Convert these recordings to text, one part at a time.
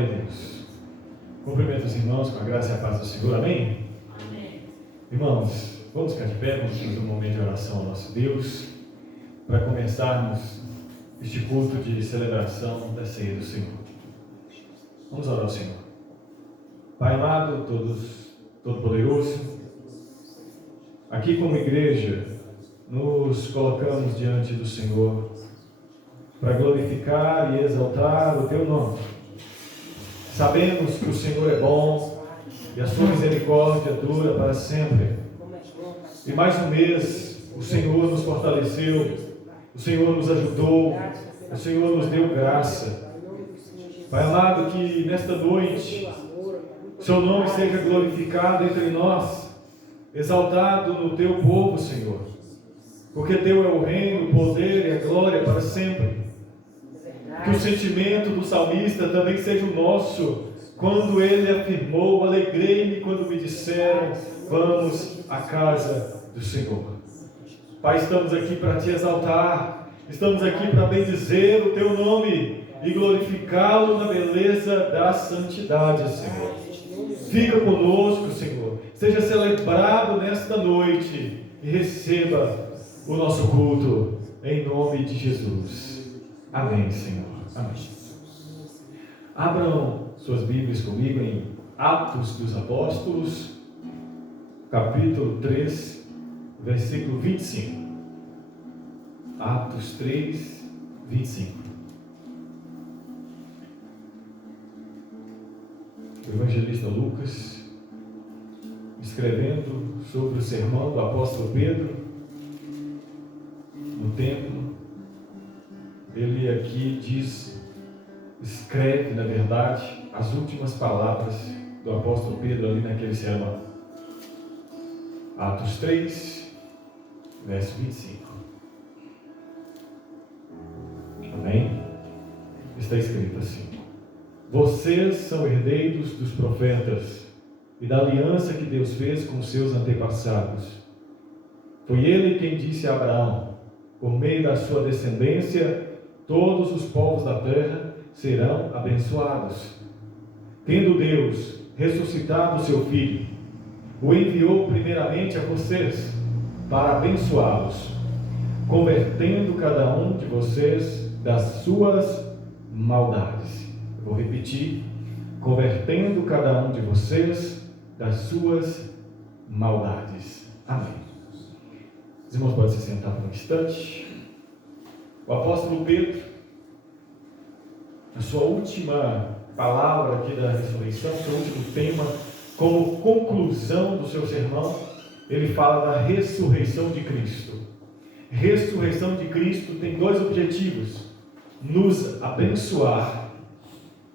Glória a Deus. Cumprimento os irmãos com a graça e a paz do Senhor. Amém? Amém. Irmãos, vamos ficar de pé, vamos fazer um momento de oração ao nosso Deus, para começarmos este culto de celebração da ceia do Senhor. Vamos orar ao Senhor. Pai amado, Todo-Poderoso, aqui como igreja, nos colocamos diante do Senhor para glorificar e exaltar o Teu nome. Sabemos que o Senhor é bom e a sua misericórdia dura para sempre. E mais um mês o Senhor nos fortaleceu, o Senhor nos ajudou, o Senhor nos deu graça. Pai amado, que nesta noite o Seu nome seja glorificado entre nós, exaltado no Teu povo, Senhor, porque Teu é o reino, o poder e a glória para sempre. Que o sentimento do salmista também seja o nosso, quando ele afirmou: alegrei-me quando me disseram, vamos à casa do Senhor. Pai, estamos aqui para Te exaltar, estamos aqui para bendizer o Teu nome e glorificá-lo na beleza da santidade, Senhor. Fica conosco, Senhor, seja celebrado nesta noite e receba o nosso culto, em nome de Jesus. Amém, Senhor. Amém. Abram suas Bíblias comigo em Atos dos Apóstolos, capítulo 3, versículo 25. Atos 3, 25. O evangelista Lucas, escrevendo sobre o sermão do apóstolo Pedro no templo, ele aqui escreve, na verdade, as últimas palavras do apóstolo Pedro ali naquele sermão. Atos 3, verso 25. Amém? Está escrito assim: vocês são herdeiros dos profetas e da aliança que Deus fez com os seus antepassados. Foi Ele quem disse a Abraão: por meio da sua descendência, todos os povos da terra serão abençoados. Tendo Deus ressuscitado o seu Filho, o enviou primeiramente a vocês para abençoá-los, convertendo cada um de vocês das suas maldades. Eu vou repetir: convertendo cada um de vocês das suas maldades. Amém. Os irmãos podem se sentar por um instante. O apóstolo Pedro, na sua última palavra aqui da ressurreição, seu último tema, como conclusão do seu sermão, ele fala da ressurreição de Cristo. Ressurreição de Cristo tem dois objetivos: nos abençoar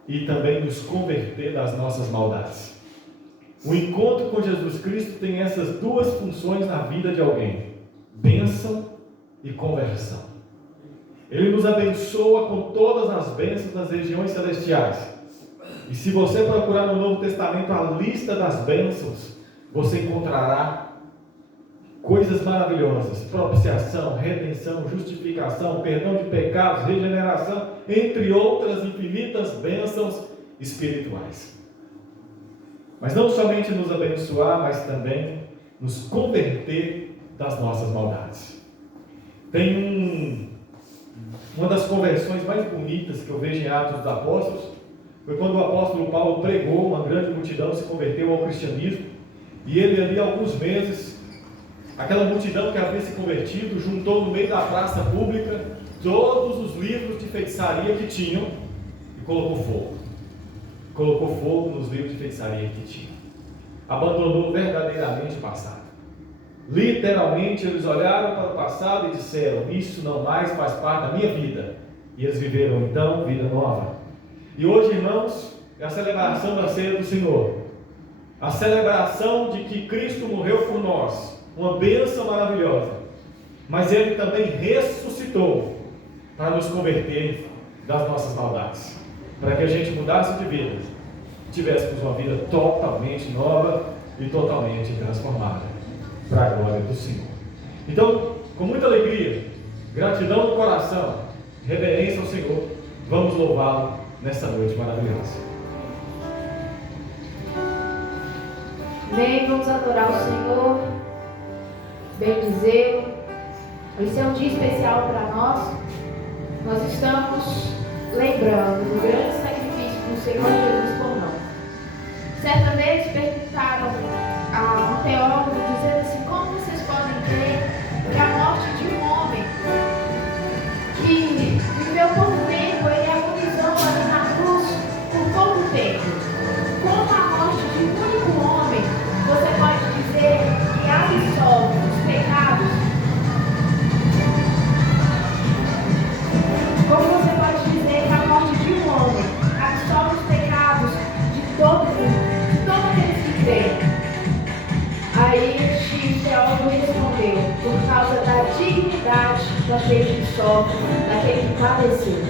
e também nos converter das nossas maldades. O encontro com Jesus Cristo tem essas duas funções na vida de alguém: bênção e conversão. Ele nos abençoa com todas as bênçãos das regiões celestiais. E se você procurar no Novo Testamento a lista das bênçãos, você encontrará coisas maravilhosas: propiciação, redenção, justificação, perdão de pecados, regeneração, entre outras infinitas bênçãos espirituais. Mas não somente nos abençoar, mas também nos converter das nossas maldades. Tem uma das conversões mais bonitas que eu vejo em Atos dos Apóstolos, foi quando o apóstolo Paulo pregou, uma grande multidão se converteu ao cristianismo, e ele ali há alguns meses, aquela multidão que havia se convertido, juntou no meio da praça pública todos os livros de feitiçaria que tinham e colocou fogo. Colocou fogo nos livros de feitiçaria que tinham. Abandonou verdadeiramente o passado. Literalmente eles olharam para o passado e disseram: isso não mais faz parte da minha vida. E eles viveram então vida nova. E hoje, irmãos, é a celebração da ceia do Senhor, a celebração de que Cristo morreu por nós, uma bênção maravilhosa, mas Ele também ressuscitou para nos converter das nossas maldades, para que a gente mudasse de vida, tivéssemos uma vida totalmente nova e totalmente transformada, para a glória do Senhor. Então, com muita alegria, gratidão no coração, reverência ao Senhor, vamos louvá-lo nessa noite maravilhosa. Amém. Vamos adorar o Senhor, bendizê-lo. Esse é um dia especial para nós. Nós estamos lembrando do grande sacrifício do Senhor Jesus por nós. Certa vez perguntaram a um teólogo, dizendo assim: como vocês podem crer que a morte de um homem que viveu pouco tempo, ele agonizou ali na cruz por pouco tempo, como a morte de um único homem, você pode dizer que absolve os pecados? Como você pode dizer que a morte de um homem absolve os pecados de todo mundo, de todos aqueles que creem? Aí este teólogo respondeu: por causa da dignidade daquele que sofre, daquele que padeceu.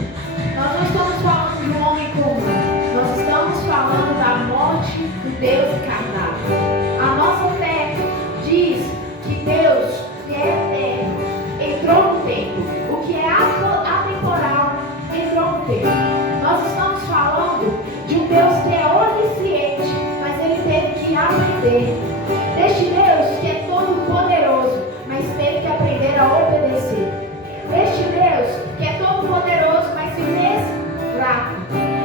Nós não estamos falando de um homem comum, nós estamos falando da morte do Deus encarnado. A nossa fé diz que Deus, que é eterno, entrou no tempo. O que é atemporal entrou no tempo. Nós estamos falando de um Deus que é onisciente, mas ele teve que aprender. Deste Deus que é todo poderoso, mas teve que aprender a obedecer. Deste Deus que é todo poderoso, mas se fez fraco.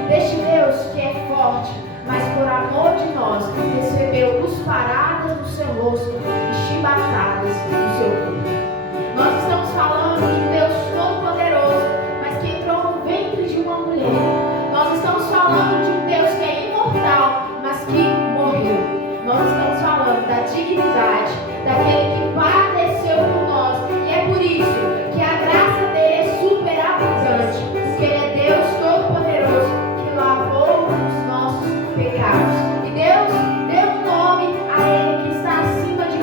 Deste Deus que é forte, mas por amor de nós recebeu cusparadas no seu rosto e chibatadas no seu corpo. Nós estamos falando de um Deus todo poderoso, mas que entrou no ventre de uma mulher. Nós estamos falando de um Deus que é imortal, mas que morreu. Nós estamos falando da dignidade daquele que padeceu por nós. E é por isso que a graça dele é superabundante, porque ele é Deus Todo-Poderoso que lavou os nossos pecados. E Deus deu um nome a ele que está acima de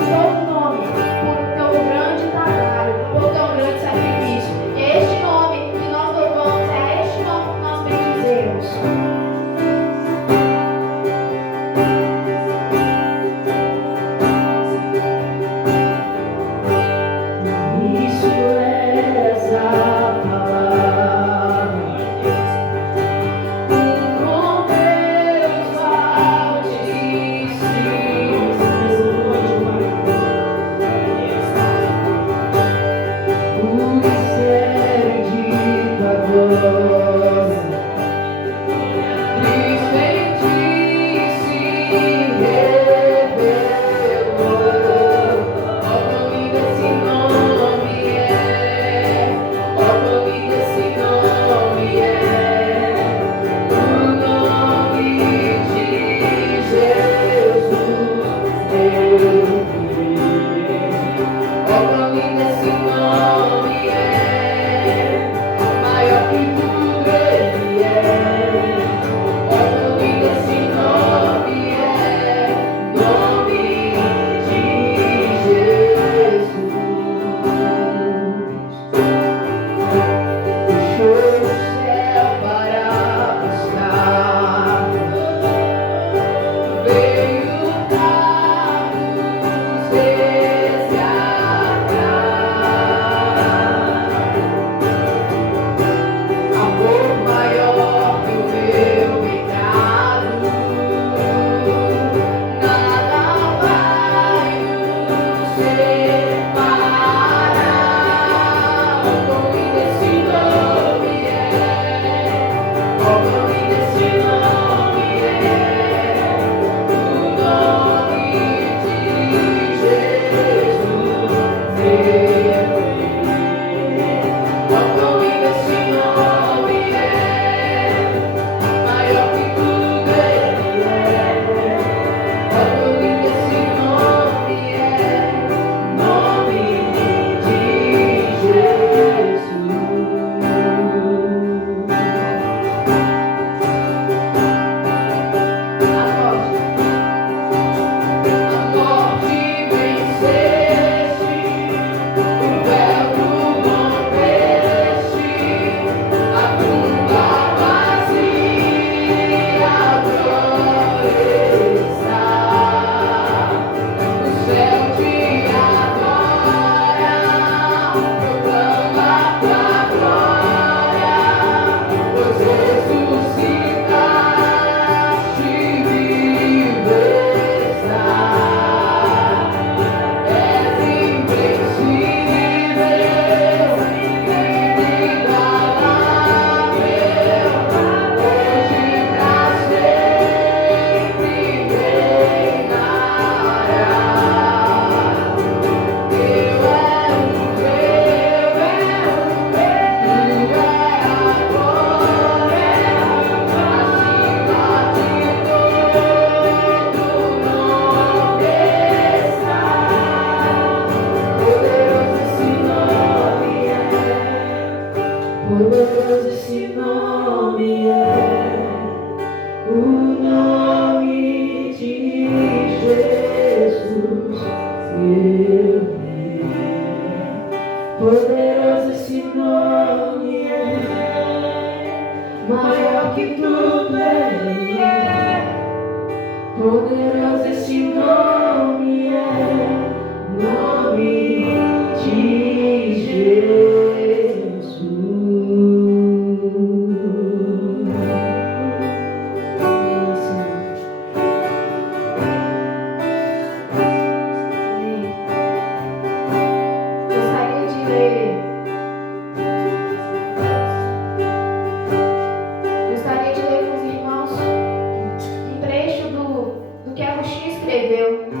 respondeu,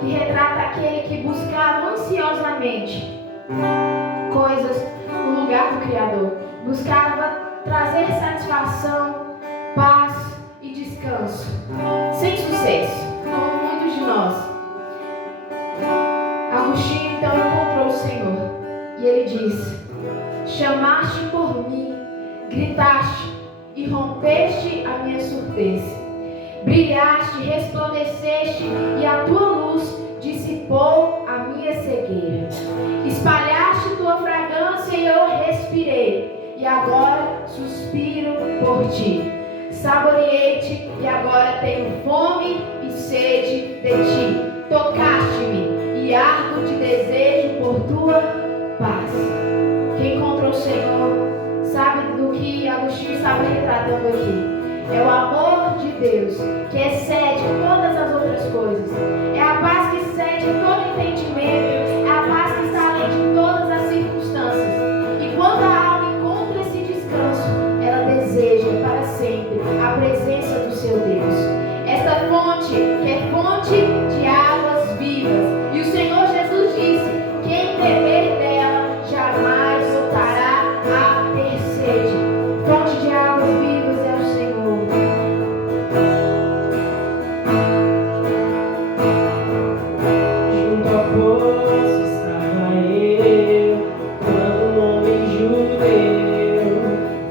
que retrata aquele que buscava ansiosamente coisas no lugar do Criador, buscava trazer satisfação, paz e descanso, sem sucesso, como muitos de nós. Agostinho então encontrou o Senhor e ele disse: chamaste por mim, gritaste e rompeste a minha surdez. Brilhaste, resplandeceste e a tua luz dissipou a minha cegueira. Espalhaste tua fragrância e eu respirei, e agora suspiro por ti. Saboreei-te e agora tenho fome e sede de ti. Tocaste-me e ardo de desejo por tua paz. Quem encontrou o Senhor sabe do que Agostinho estava retratando aqui. É o amor de Deus que excede todas as outras coisas. É a paz que excede todo entendimento. É a paz que está além de todas as circunstâncias. E quando a alma encontra esse descanso, ela deseja para sempre a presença do seu Deus. Esta fonte, que é fonte de águas vivas. E o Senhor Jesus disse: quem beber dela jamais voltará a ter sede. Fonte de águas vivas é o Senhor. Junto ao poço estava eu, quando um homem judeu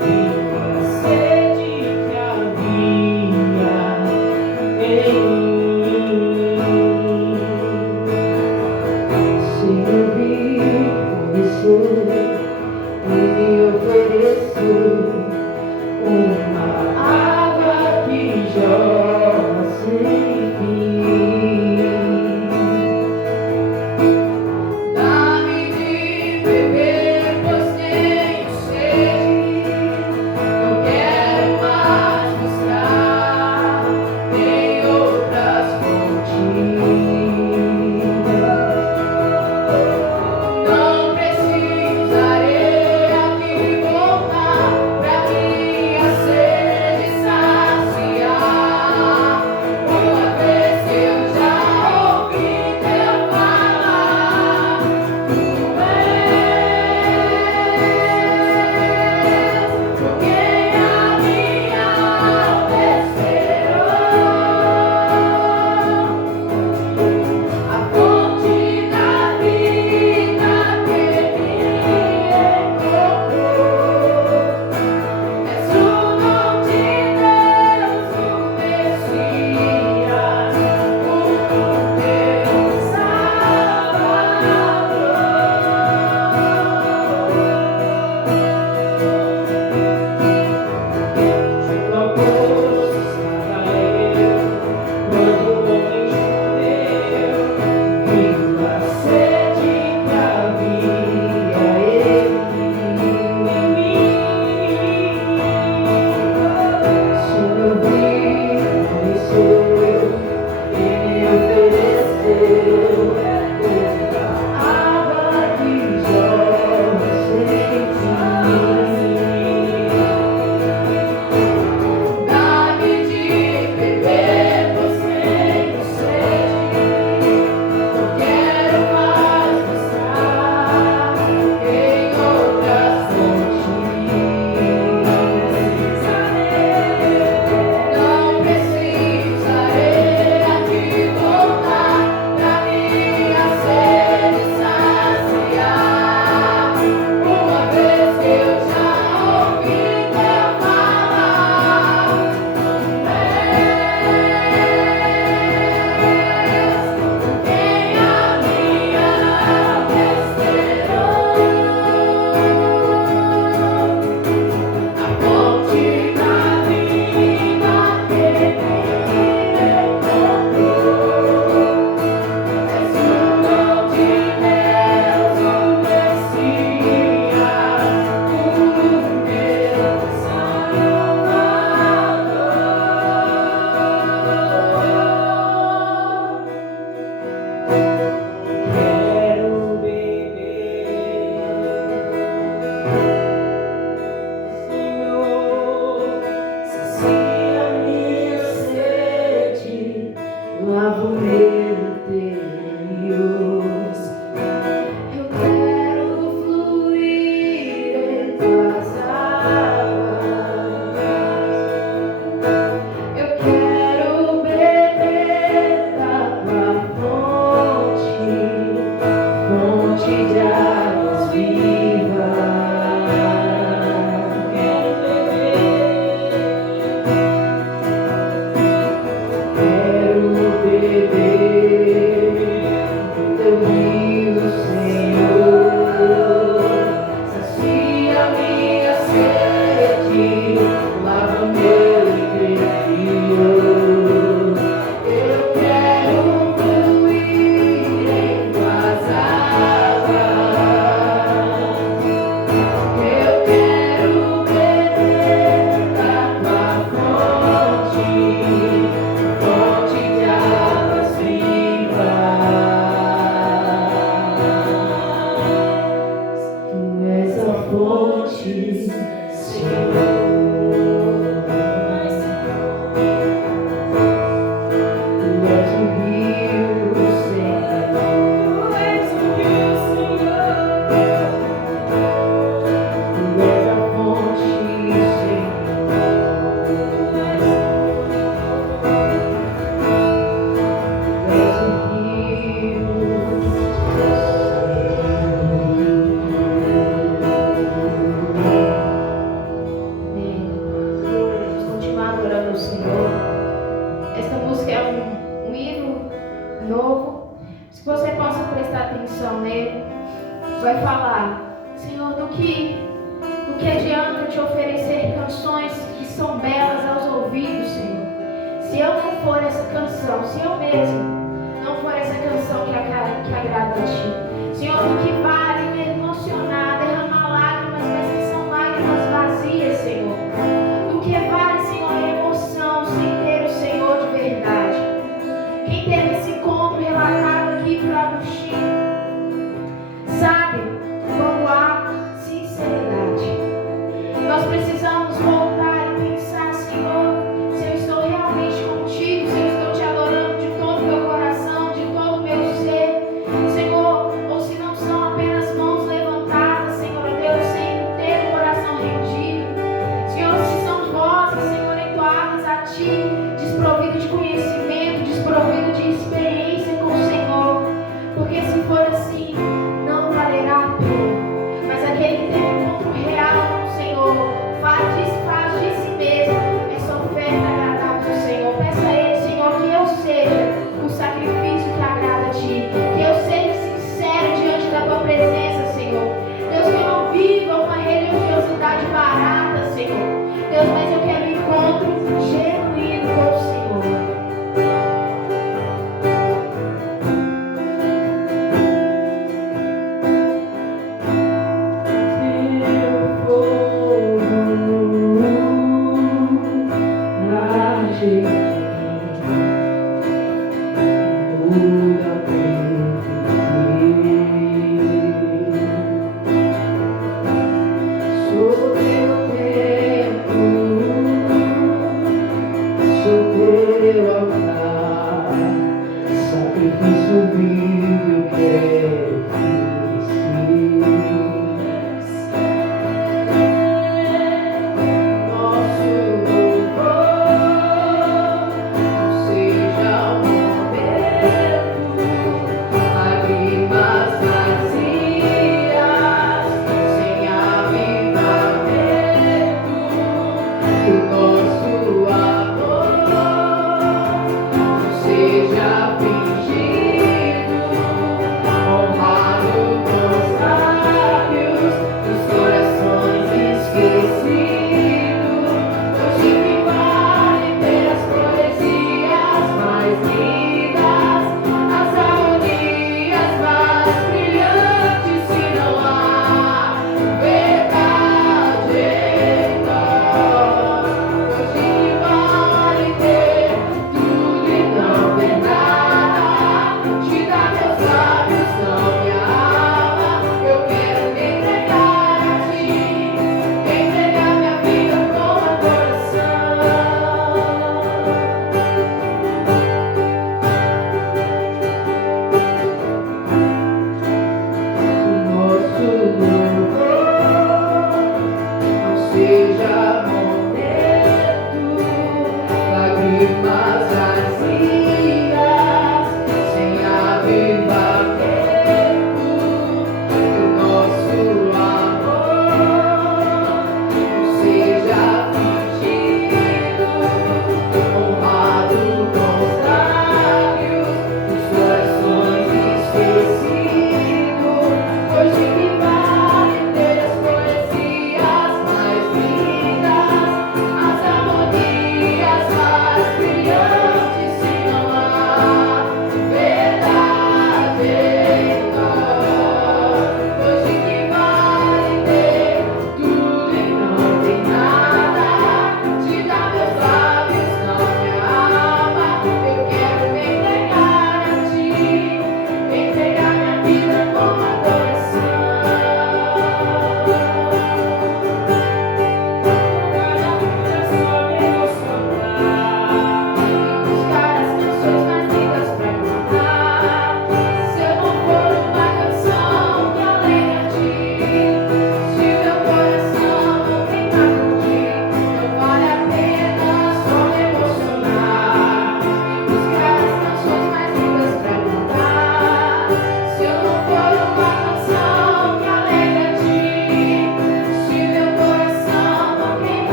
viu a sede que havia em mim. Senhor me conheceu e me ofereceu uma água que jorra sem fim. Dá-me de beber, pois tenho sede. Não quero mais buscar em outras fontes. Não precisarei aqui voltar pra minha sede saciar. Uma vez que eu já ouvi teu falar, tu és por quem a minha alma esperou. novo. Se você possa prestar atenção nele, vai falar: Senhor, do que adianta te oferecer canções que são belas aos ouvidos, Senhor? Se eu não for essa canção, se eu mesmo não for essa canção que agrada a Ti, Senhor, do que vale me emocionar, derramar lágrimas, mas que são lágrimas vazias, Senhor? Do que vale, Senhor, a emoção sem ter o Senhor de verdade? Quem teve esse encontro relatado aqui para Agostinho sabe quando há sinceridade. Nós precisamos voltar e pensar: Senhor, se eu estou realmente contigo, se eu estou te adorando de todo o meu coração, de todo o meu ser, Senhor, ou se não são apenas mãos levantadas, Senhor Deus, sem ter o coração rendido. Senhor, se são vozes, Senhor, entoadas a Ti, desprovido de conhecimento, desprovido de experiência com o Senhor, porque se for assim, não valerá a pena. Mas aquele que tem um encontro real com o Senhor, faz de si mesmo essa oferta agradável ao Senhor. Peça a Ele, Senhor, que eu seja o sacrifício que agrada a Ti, que eu seja sincero diante da Tua presença, Senhor. Deus, que eu não viva uma religiosidade barata, Senhor. Deus, mas eu quero um encontro genuíno com o Senhor. Seja fingido, honra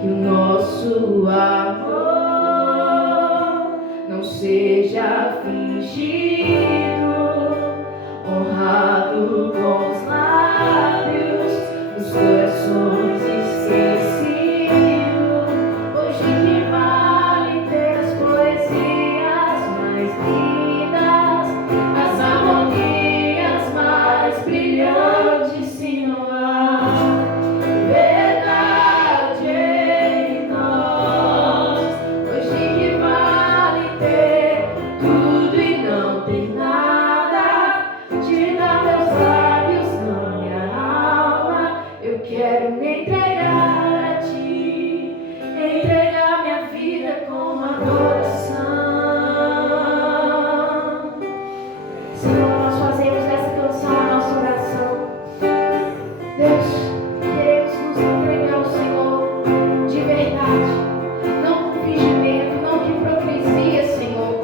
que o nosso amor não seja fingido, honrado com os lábios, os corações esquecidos. Hoje que vale ter as poesias mais lindas, as harmonias mais brilhantes, se não há verdade em nós. Hoje que vale ter tudo e não ter nada, tirar meus lábios, não minha alma. Eu quero me entregar a ti, entregar minha vida como adoração. Senhor, nós fazemos dessa canção a nossa oração. Deus, queremos nos entregar ao Senhor de verdade, não com fingimento, não com hipocrisia, Senhor.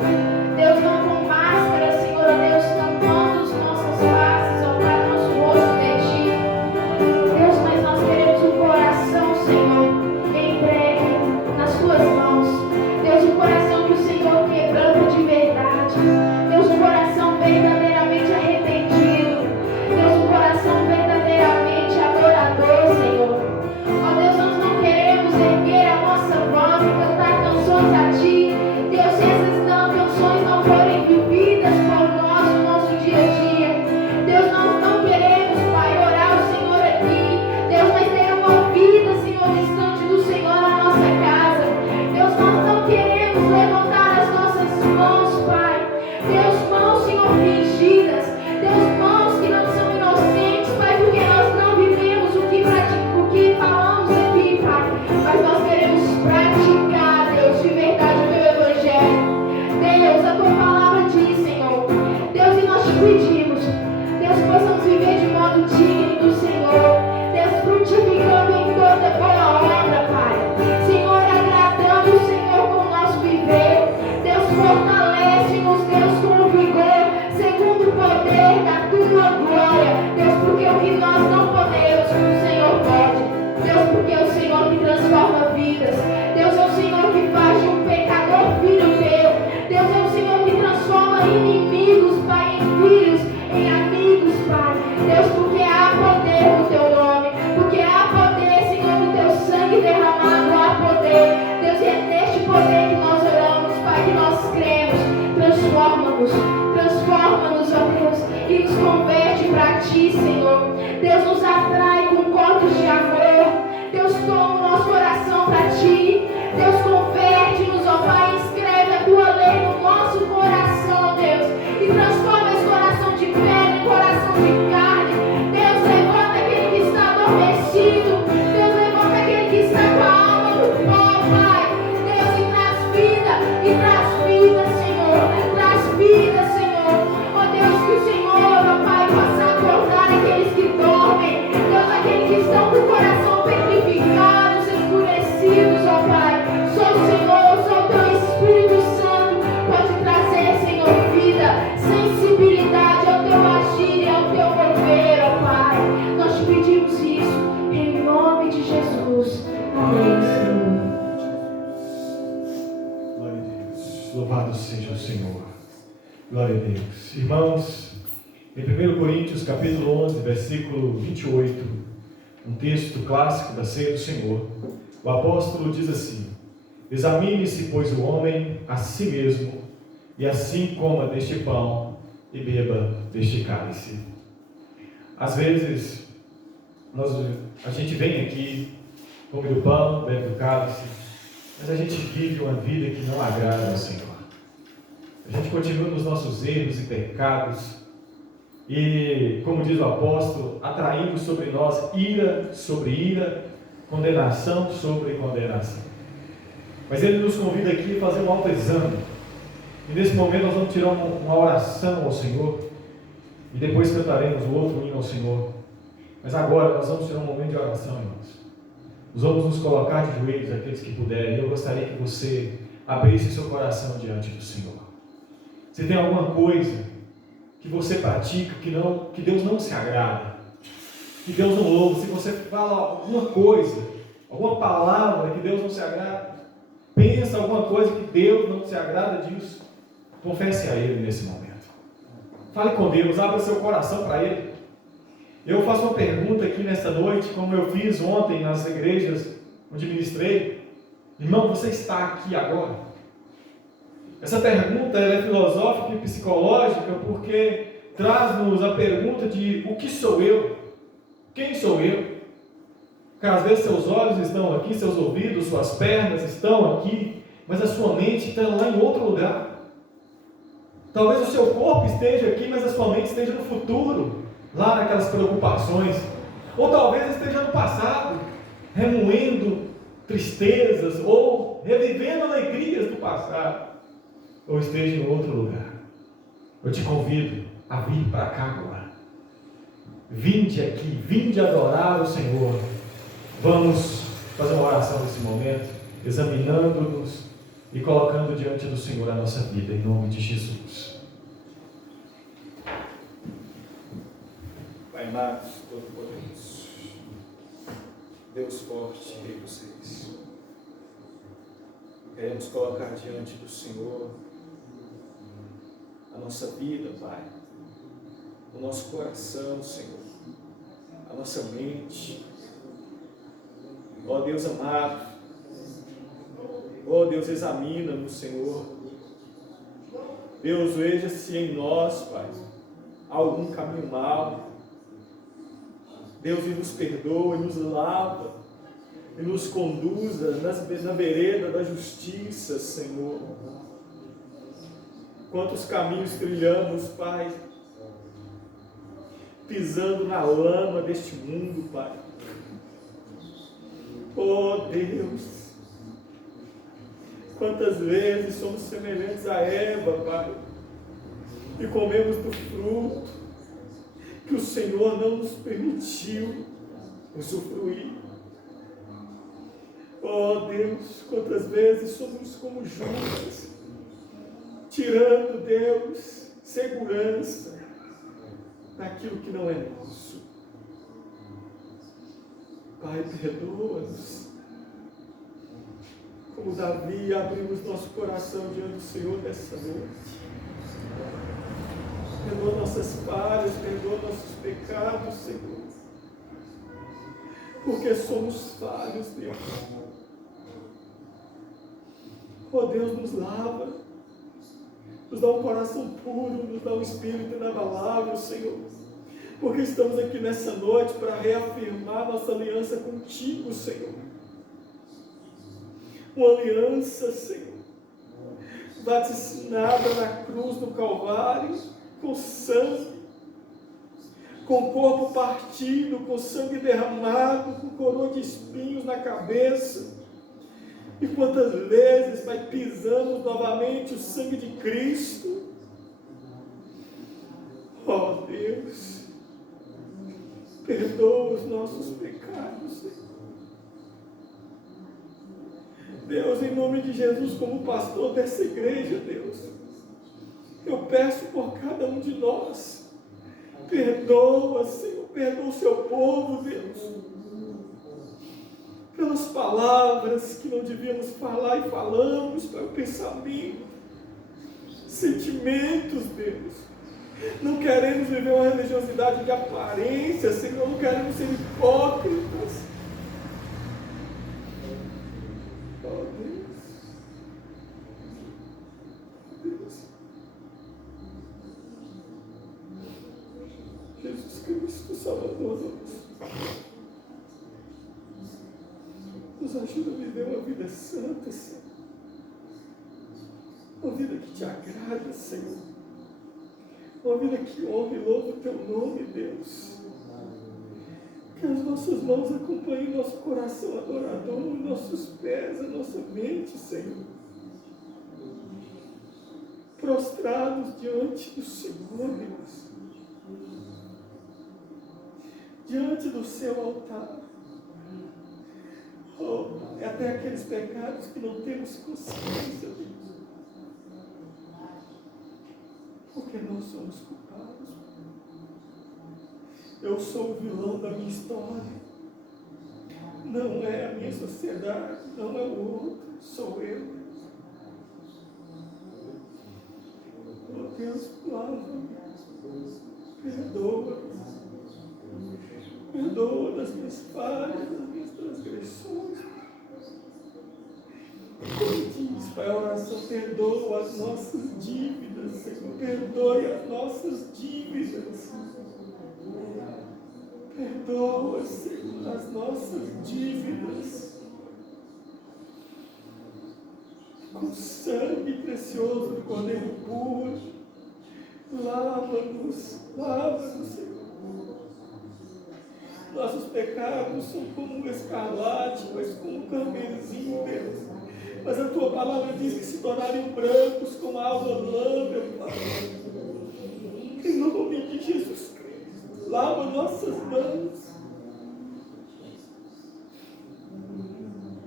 Deus, não com máscara, Senhor, ó Deus, tampando as nossas faces, ó Pai, nosso rosto de Ti. Deus, mas nós queremos um coração, Senhor, entregue nas Tuas mãos. Deus, um coração que o Senhor quebranta de verdade. Deus, um coração verdadeiramente arrependido. Deus, um coração verdadeiramente adorador, Senhor. Ó Deus, nós não queremos erguer a nossa voz e cantar canções a Ti. Deus, se essas canções não forem vividas por nós no nosso dia a dia. Deus, nós não queremos, Pai, orar ao Senhor aqui. Deus, mas ter uma vida, Senhor, distante do Senhor na nossa casa. Deus, nós não queremos levantar as nossas mãos, Pai. Deus, mãos, Senhor, fingidas. Deus, mãos que não são inocentes, Pai, porque nós não vivemos o que falamos aqui, Pai. Mas nós queremos praticar, Deus, de verdade o Teu Evangelho. Deus, a Tua palavra diz, Senhor. Deus, e nós te pedimos, Deus, que possamos viver de modo digno do Senhor. Deus, frutificando em toda boa obra, Pai. Senhor, agradando o Senhor com o nosso viver. Deus, fortalece-nos, Deus, com vigor, segundo o poder da Tua glória. Deus, porque o que nós não podemos, o Senhor pode. Deus, porque é o Senhor que transforma vidas. Deus, é o Senhor que faz de um pecador filho Teu. Deus, é o Senhor que transforma inimigos, Pai, em filhos, em amigos, Pai. Deus, porque há poder no Teu nome, porque há poder, Senhor, no Teu sangue derramado, há poder. Deus, e é neste poder que nós oramos, Pai, que nós cremos. Transforma-nos, ó Deus, e nos converte para Ti, Senhor. Deus, nos atrai com corpos de amor. Deus, toma o nosso coração para Ti. Deus, converte-nos, ó Pai, escreve a Tua lei no nosso coração, Deus, e transforma esse coração de pedra em coração de carne. Deus, levanta aquele que está adormecido. Deus, levanta aquele que está com a alma no pó, Pai. Deus, e traz vida, Senhor. Traz vida, Senhor. Ó Deus, que o Senhor, ó Pai, possa acordar aqueles que dormem. Deus, aqueles que estão com o coração petrificados, escurecidos, ó Pai. Só o Senhor, só o Teu Espírito Santo pode trazer, Senhor, vida, sensibilidade ao Teu agir e ao Teu mover, ó Pai. Nós te pedimos isso em nome de Jesus. Amém, Senhor. Glória a Deus. Louvado seja o Senhor. Glória a Deus. Irmãos, em 1 Coríntios, capítulo 11, versículo 28, um texto clássico da ceia do Senhor, o apóstolo diz assim: examine-se, pois, o homem a si mesmo, e assim coma deste pão e beba deste cálice. Às vezes, a gente vem aqui, come do pão, bebe do cálice, mas a gente vive uma vida que não agrada ao Senhor. A gente continua nos nossos erros e pecados, e, como diz o apóstolo, atraindo sobre nós ira sobre ira, condenação sobre condenação. Mas ele nos convida aqui a fazer um autoexame, e nesse momento nós vamos tirar uma oração ao Senhor, e depois cantaremos o outro hino ao Senhor. Mas agora nós vamos tirar um momento de oração, irmãos. Nós vamos nos colocar de joelhos, aqueles que puderem. Eu gostaria que você abrisse seu coração diante do Senhor. Se tem alguma coisa que você pratica que Deus não se agrada, que Deus não ouve, se você fala alguma coisa, alguma palavra que Deus não se agrada? Pensa alguma coisa que Deus não se agrada disso? Confesse a Ele nesse momento. Fale com Deus, abra seu coração para Ele. Eu faço uma pergunta aqui nesta noite, como eu fiz ontem nas igrejas onde ministrei. Irmão, você está aqui agora? Essa pergunta ela é filosófica e psicológica porque traz-nos a pergunta de o que sou eu? Quem sou eu? Porque às vezes seus olhos estão aqui, seus ouvidos, suas pernas estão aqui, mas a sua mente está lá em outro lugar. Talvez o seu corpo esteja aqui, mas a sua mente esteja no futuro, lá naquelas preocupações. Ou talvez esteja no passado, remoendo tristezas, ou revivendo alegrias do passado. Ou esteja em outro lugar. Eu te convido a vir para cá agora. Vinde aqui, vinde adorar o Senhor. Vamos fazer uma oração nesse momento, examinando-nos e colocando diante do Senhor a nossa vida, em nome de Jesus. Pai amado, todo-poderoso, Deus forte, Rei dos Reis, queremos colocar diante do Senhor a nossa vida, Pai, o nosso coração, Senhor, a nossa mente. Ó Deus amado, ó Deus, examina-nos, Senhor. Deus, veja se em nós, Pai, há algum caminho mau. Deus, e nos perdoa, e nos lava, e nos conduza na vereda da justiça, Senhor. Quantos caminhos trilhamos, Pai, pisando na lama deste mundo, Pai. Oh Deus, quantas vezes somos semelhantes a Eva, Pai, e comemos do fruto que o Senhor não nos permitiu usufruir. Oh Deus, quantas vezes somos como Judas, tirando, Deus, segurança daquilo que não é nosso. Pai, perdoa-nos. Como Davi, abrimos nosso coração diante do Senhor nessa noite. Perdoa nossas falhas, perdoa nossos pecados, Senhor. Porque somos falhos, Deus. Oh Deus, nos lava, nos dá um coração puro, nos dá um espírito inabalável, Senhor. Porque estamos aqui nessa noite para reafirmar nossa aliança contigo, Senhor. Uma aliança, Senhor, vaticinada na cruz do Calvário, com sangue, com o corpo partido, com sangue derramado, com coroa de espinhos na cabeça. E quantas vezes, Pai, pisamos novamente o sangue de Cristo. Oh Deus, perdoa os nossos pecados, Senhor. Deus, em nome de Jesus, como pastor dessa igreja, Deus, eu peço por cada um de nós, perdoa, Senhor, perdoa o seu povo, Deus, pelas palavras que não devíamos falar e falamos, pelo pensamento, sentimentos, Deus. Não queremos viver uma religiosidade de aparência, Senhor, não queremos ser hipócritas. Oh Deus, Deus, Jesus Cristo, Salvador, nos ajuda a viver uma vida santa, Senhor, uma vida que te agrada, Senhor, uma vida que honra e louva o teu nome, Deus. Que as nossas mãos acompanhem nosso coração adorador, nossos pés, a nossa mente, Senhor. Prostrados diante do Senhor, Deus. Diante do seu altar. Oh, até aqueles pecados que não temos consciência, Deus. Porque nós somos culpados. Eu sou o vilão da minha história. Não é a minha sociedade. não é o outro, sou eu. Oh Deus, lava-me, perdoa-me, perdoa das minhas falhas, das minhas transgressões. Como diz, Pai, a oração, perdoa as nossas dívidas, Senhor, perdoe as nossas dívidas. Perdoa, Senhor, as nossas dívidas. Com sangue precioso do Cordeiro puro, lava-nos, Senhor. Nossos pecados são como um escarlate, mas como um carmesim, Deus. Mas a tua palavra diz que se tornarem brancos como a alva lã, meu Pai. Em nome de Jesus Cristo, lava nossas mãos.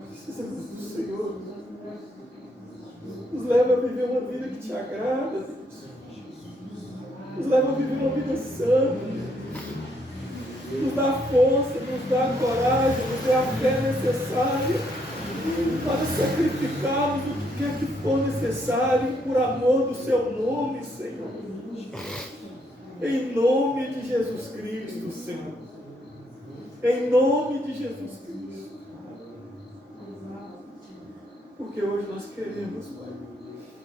Precisamos do Senhor. Nos leva a viver uma vida que te agrada, nos leva a viver uma vida santa, nos dá força, nos dá coragem, nos dá a fé necessária para sacrificarmos o que quer que for necessário por amor do seu nome, Senhor. Em nome de Jesus Cristo, Senhor. Em nome de Jesus Cristo. Porque hoje nós queremos, Pai,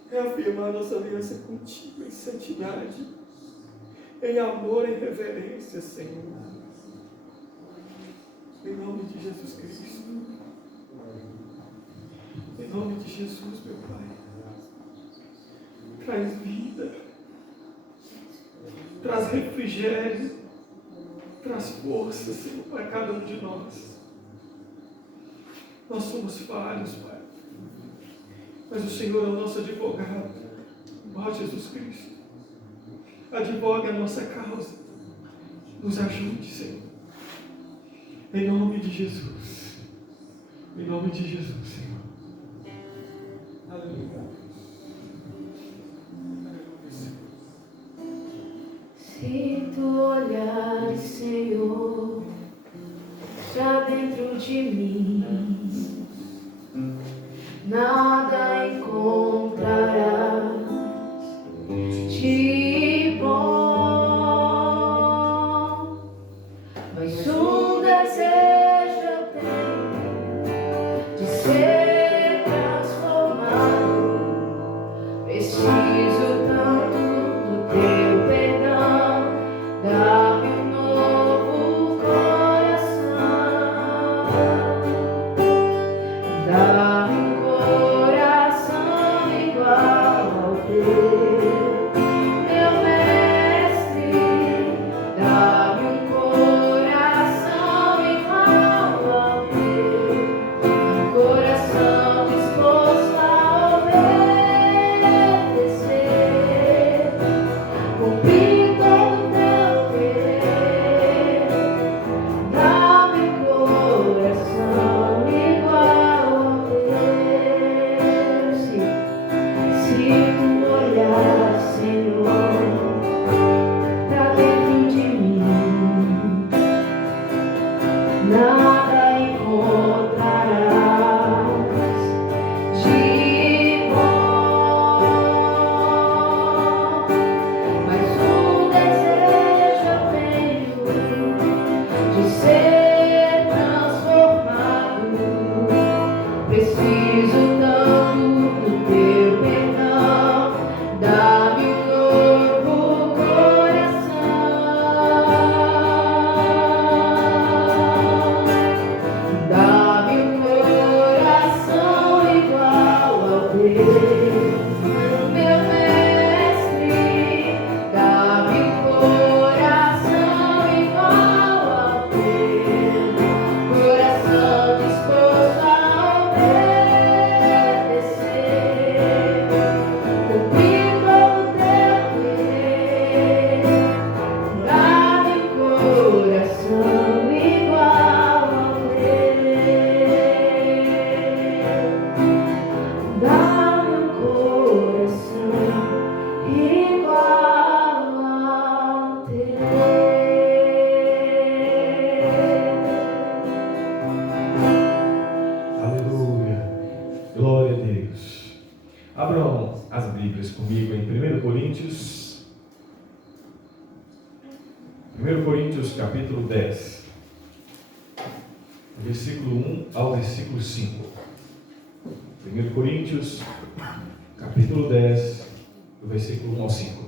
reafirmar nossa aliança contigo em santidade, em amor, em reverência, Senhor. Em nome de Jesus Cristo. Em nome de Jesus, meu Pai. Traz vida. Traz refrigério. Traz força, Senhor, para cada um de nós. Nós somos falhos, Pai. Mas o Senhor é o nosso advogado, ó Jesus Cristo. Advogue a nossa causa. Nos ajude, Senhor. Em nome de Jesus. Em nome de Jesus, Senhor. Aleluia. Se tu olhares, Senhor, já dentro de mim, nada encontrarás de bom, mas um desejo eu tenho de ser transformado. Preciso tanto do teu perdão, dá-me um novo coração, dá-me um coração igual ao teu, meu mestre, dá-me um coração igual ao teu, um coração Abram as Bíblias comigo em 1 Coríntios. 1 Coríntios capítulo 10. Versículo 1 ao versículo 5. 1 Coríntios capítulo 10, do versículo 1 ao 5.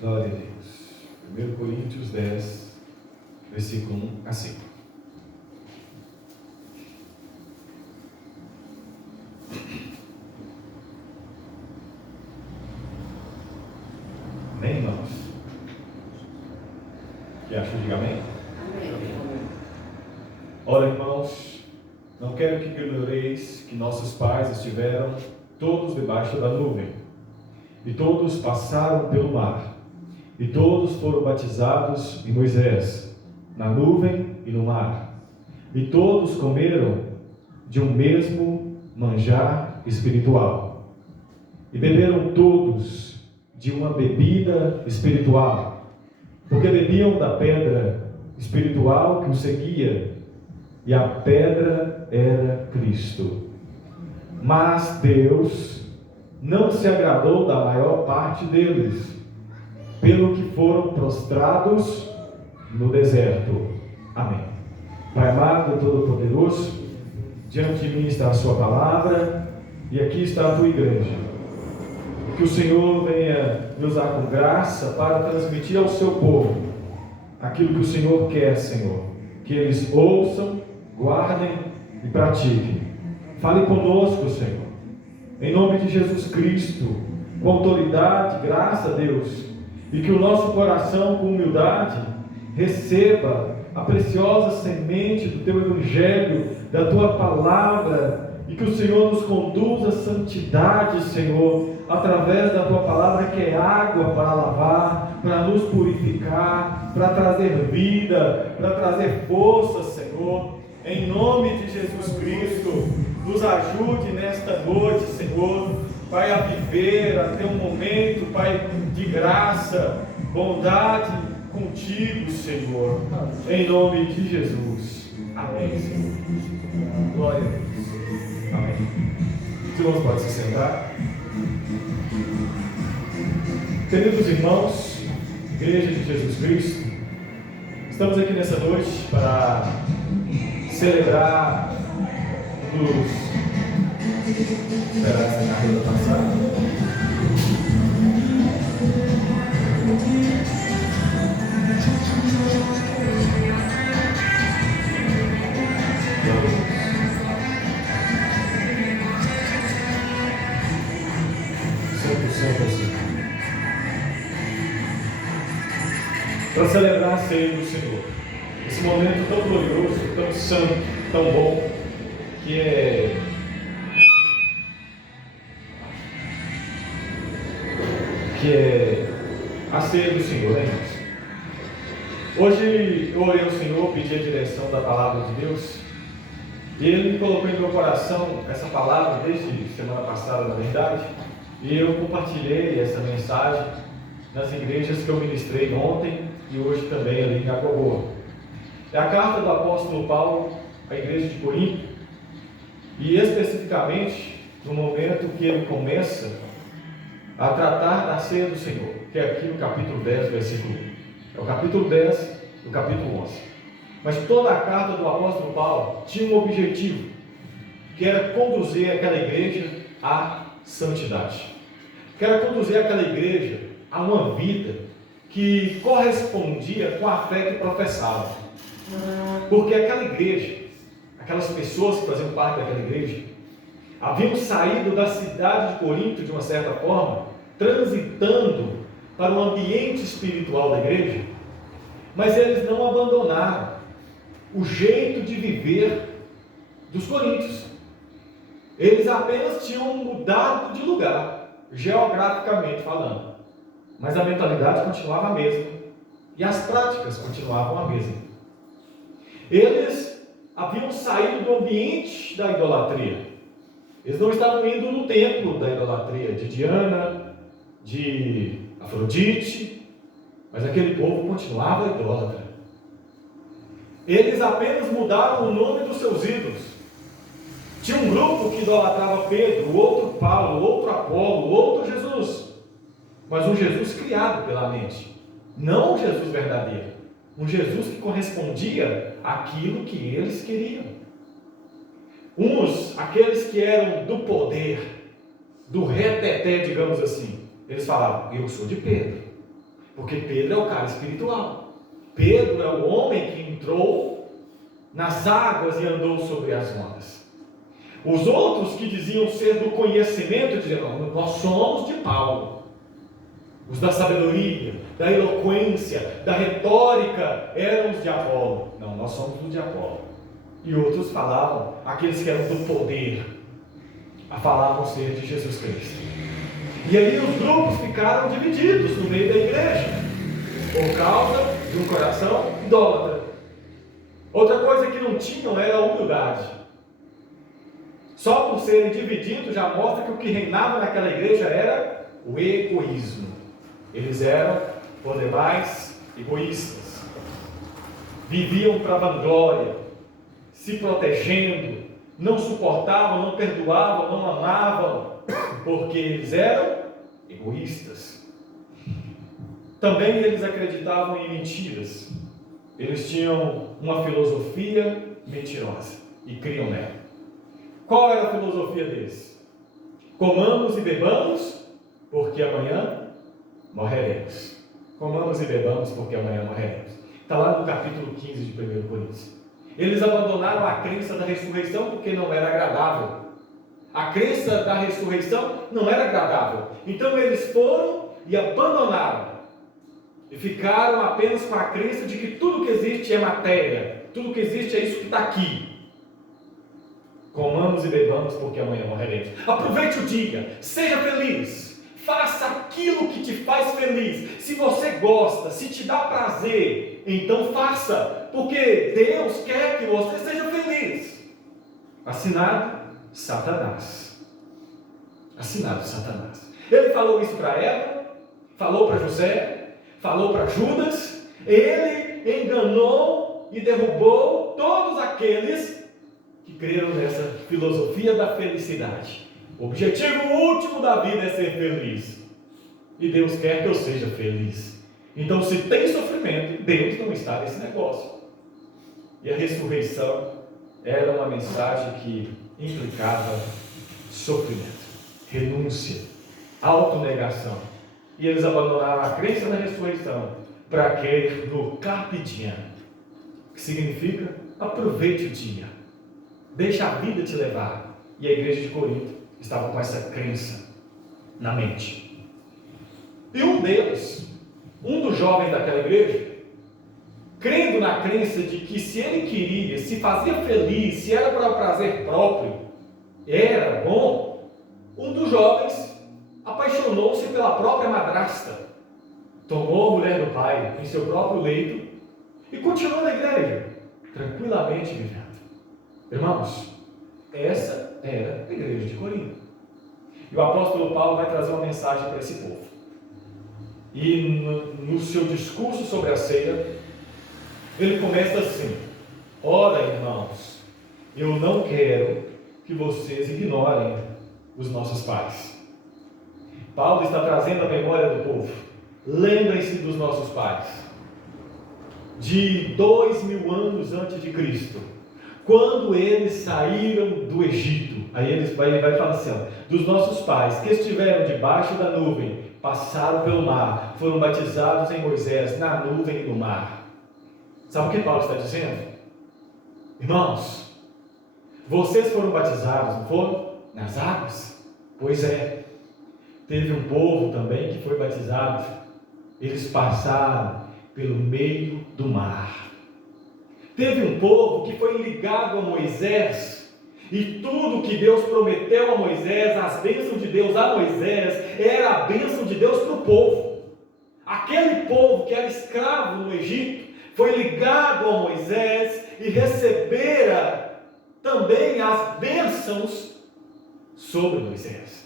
Glória a Deus. 1 Coríntios 10, versículo 1 a 5. Amém, irmãos? Que acham? Diga amém. Ora, irmãos, não quero que ignoreis que nossos pais estiveram todos debaixo da nuvem, e todos passaram pelo mar, e todos foram batizados em Moisés, na nuvem e no mar, e todos comeram de um mesmo manjar espiritual, e beberam todos de uma bebida espiritual, porque bebiam da pedra espiritual que os seguia, e a pedra era Cristo. Mas Deus não se agradou da maior parte deles, pelo que foram prostrados no deserto. Amém. Pai amado, todo-poderoso, diante de mim está a sua palavra, e aqui está a tua igreja. Que o Senhor venha me usar com graça para transmitir ao seu povo aquilo que o Senhor quer, Senhor. Que eles ouçam, guardem e pratiquem. Fale conosco, Senhor, em nome de Jesus Cristo, com autoridade, graça a Deus, e que o nosso coração, com humildade, receba a preciosa semente do teu Evangelho, da tua palavra, e que o Senhor nos conduza à santidade, Senhor, através da tua palavra, que é água para lavar, para nos purificar, para trazer vida, para trazer força, Senhor. Em nome de Jesus Cristo, nos ajude nesta noite, Senhor, Pai, a viver, a ter um momento, Pai, de graça, bondade contigo, Senhor, em nome de Jesus. Amém, Senhor. Glória a Deus. Amém. Os irmãos podem se sentar. Queridos irmãos, Igreja de Jesus Cristo, estamos aqui nessa noite para celebrar esperar essa carreira passar. Para celebrar a ceia do Senhor, esse momento tão glorioso, tão santo, tão bom, que é a ceia do Senhor, né, irmãos? Hoje eu orei ao Senhor, pedi a direção da palavra de Deus, e Ele colocou em meu coração essa palavra desde semana passada, na verdade, e eu compartilhei essa mensagem nas igrejas que eu ministrei ontem e hoje também ali em Jacoboa. É a carta do apóstolo Paulo à igreja de Corinto, e especificamente no momento que ele começa a tratar da ceia do Senhor, que é aqui no capítulo 10, versículo 1. É o capítulo 10 do capítulo 11. Mas toda a carta do apóstolo Paulo tinha um objetivo, que era conduzir aquela igreja à santidade, que era conduzir aquela igreja a uma vida que correspondia com a fé que professava. Porque aquela igreja, aquelas pessoas que faziam parte daquela igreja, haviam saído da cidade de Corinto, de uma certa forma, transitando para o ambiente espiritual da igreja, mas eles não abandonaram o jeito de viver dos coríntios. Eles apenas tinham mudado de lugar, geograficamente falando, mas a mentalidade continuava a mesma e as práticas continuavam a mesma. Eles haviam saído do ambiente da idolatria. Eles não estavam indo no templo da idolatria de Diana, de Afrodite, mas aquele povo continuava idólatra. Eles apenas mudaram o nome dos seus ídolos. Tinha um grupo que idolatrava Pedro, outro Paulo, outro Apolo, outro Jesus. Mas um Jesus criado pela mente. Não um Jesus verdadeiro. Um Jesus que correspondia àquilo que eles queriam. Uns, aqueles que eram do poder, do reteté, digamos assim, eles falavam, eu sou de Pedro. Porque Pedro é o cara espiritual. Pedro é o homem que entrou nas águas e andou sobre as ondas. Os outros que diziam ser do conhecimento, diziam, nós somos de Paulo. Os da sabedoria, da eloquência, da retórica, eram os de Apolo. Não, nós somos os de Apolo. E outros falavam, aqueles que eram do poder, falavam ser de Jesus Cristo. E aí os grupos ficaram divididos no meio da igreja, por causa de um coração idólatra. Outra coisa que não tinham era a humildade. Só por serem divididos já mostra que o que reinava naquela igreja era o egoísmo. Eles eram, por demais, egoístas. Viviam para a vanglória, se protegendo, não suportavam, não perdoavam, não amavam, porque eles eram egoístas. Também eles acreditavam em mentiras. Eles tinham uma filosofia mentirosa e criam nela. Qual era a filosofia deles? Comamos e bebamos, porque amanhã morreremos. Comamos e bebamos, porque amanhã morreremos. Está lá no capítulo 15 de 1 Coríntios. Eles abandonaram a crença da ressurreição porque não era agradável. A crença da ressurreição não era agradável. Então eles foram e abandonaram. E ficaram apenas com a crença de que tudo que existe é matéria. Tudo que existe é isso que está aqui. Comamos e bebamos porque amanhã morreremos. Aproveite o dia, seja feliz. Faça aquilo que te faz feliz. Se você gosta, se te dá prazer, então faça, porque Deus quer que você seja feliz. Assinado Satanás. Assinado Satanás. Ele falou isso para Eva, falou para José, falou para Judas. Ele enganou e derrubou todos aqueles que creram nessa filosofia da felicidade. O objetivo último da vida é ser feliz. E Deus quer que eu seja feliz. Então, se tem sofrimento, Deus não está nesse negócio. E a ressurreição era uma mensagem que implicava sofrimento, renúncia, autonegação. E eles abandonaram a crença na ressurreição para crer no carpe diem, que significa aproveite o dia, deixa a vida te levar. E a igreja de Corinto estava com essa crença na mente. E um deles, um dos jovens daquela igreja, crendo na crença de que se ele queria, se fazia feliz, se era para o prazer próprio, era bom, um dos jovens apaixonou-se pela própria madrasta, tomou a mulher do pai em seu próprio leito e continuou na igreja, tranquilamente vivendo. Irmãos, essa era a igreja de Corinto. E o apóstolo Paulo vai trazer uma mensagem para esse povo. E no seu discurso sobre a ceia, ele começa assim: ora, irmãos, eu não quero que vocês ignorem os nossos pais. Paulo está trazendo a memória do povo. Lembrem-se dos nossos pais. De 2000 anos antes de Cristo, quando eles saíram do Egito. Aí ele vai falar assim, dos nossos pais que estiveram debaixo da nuvem, passaram pelo mar, foram batizados em Moisés, na nuvem e no mar. Sabe o que Paulo está dizendo? Irmãos, vocês foram batizados, não foram? Nas águas? Pois é. Teve um povo também que foi batizado. Eles passaram pelo meio do mar. Teve um povo que foi ligado a Moisés, e tudo que Deus prometeu a Moisés, as bênçãos de Deus a Moisés, era a bênção de Deus para o povo. Aquele povo que era escravo no Egito, foi ligado a Moisés e recebera também as bênçãos sobre Moisés.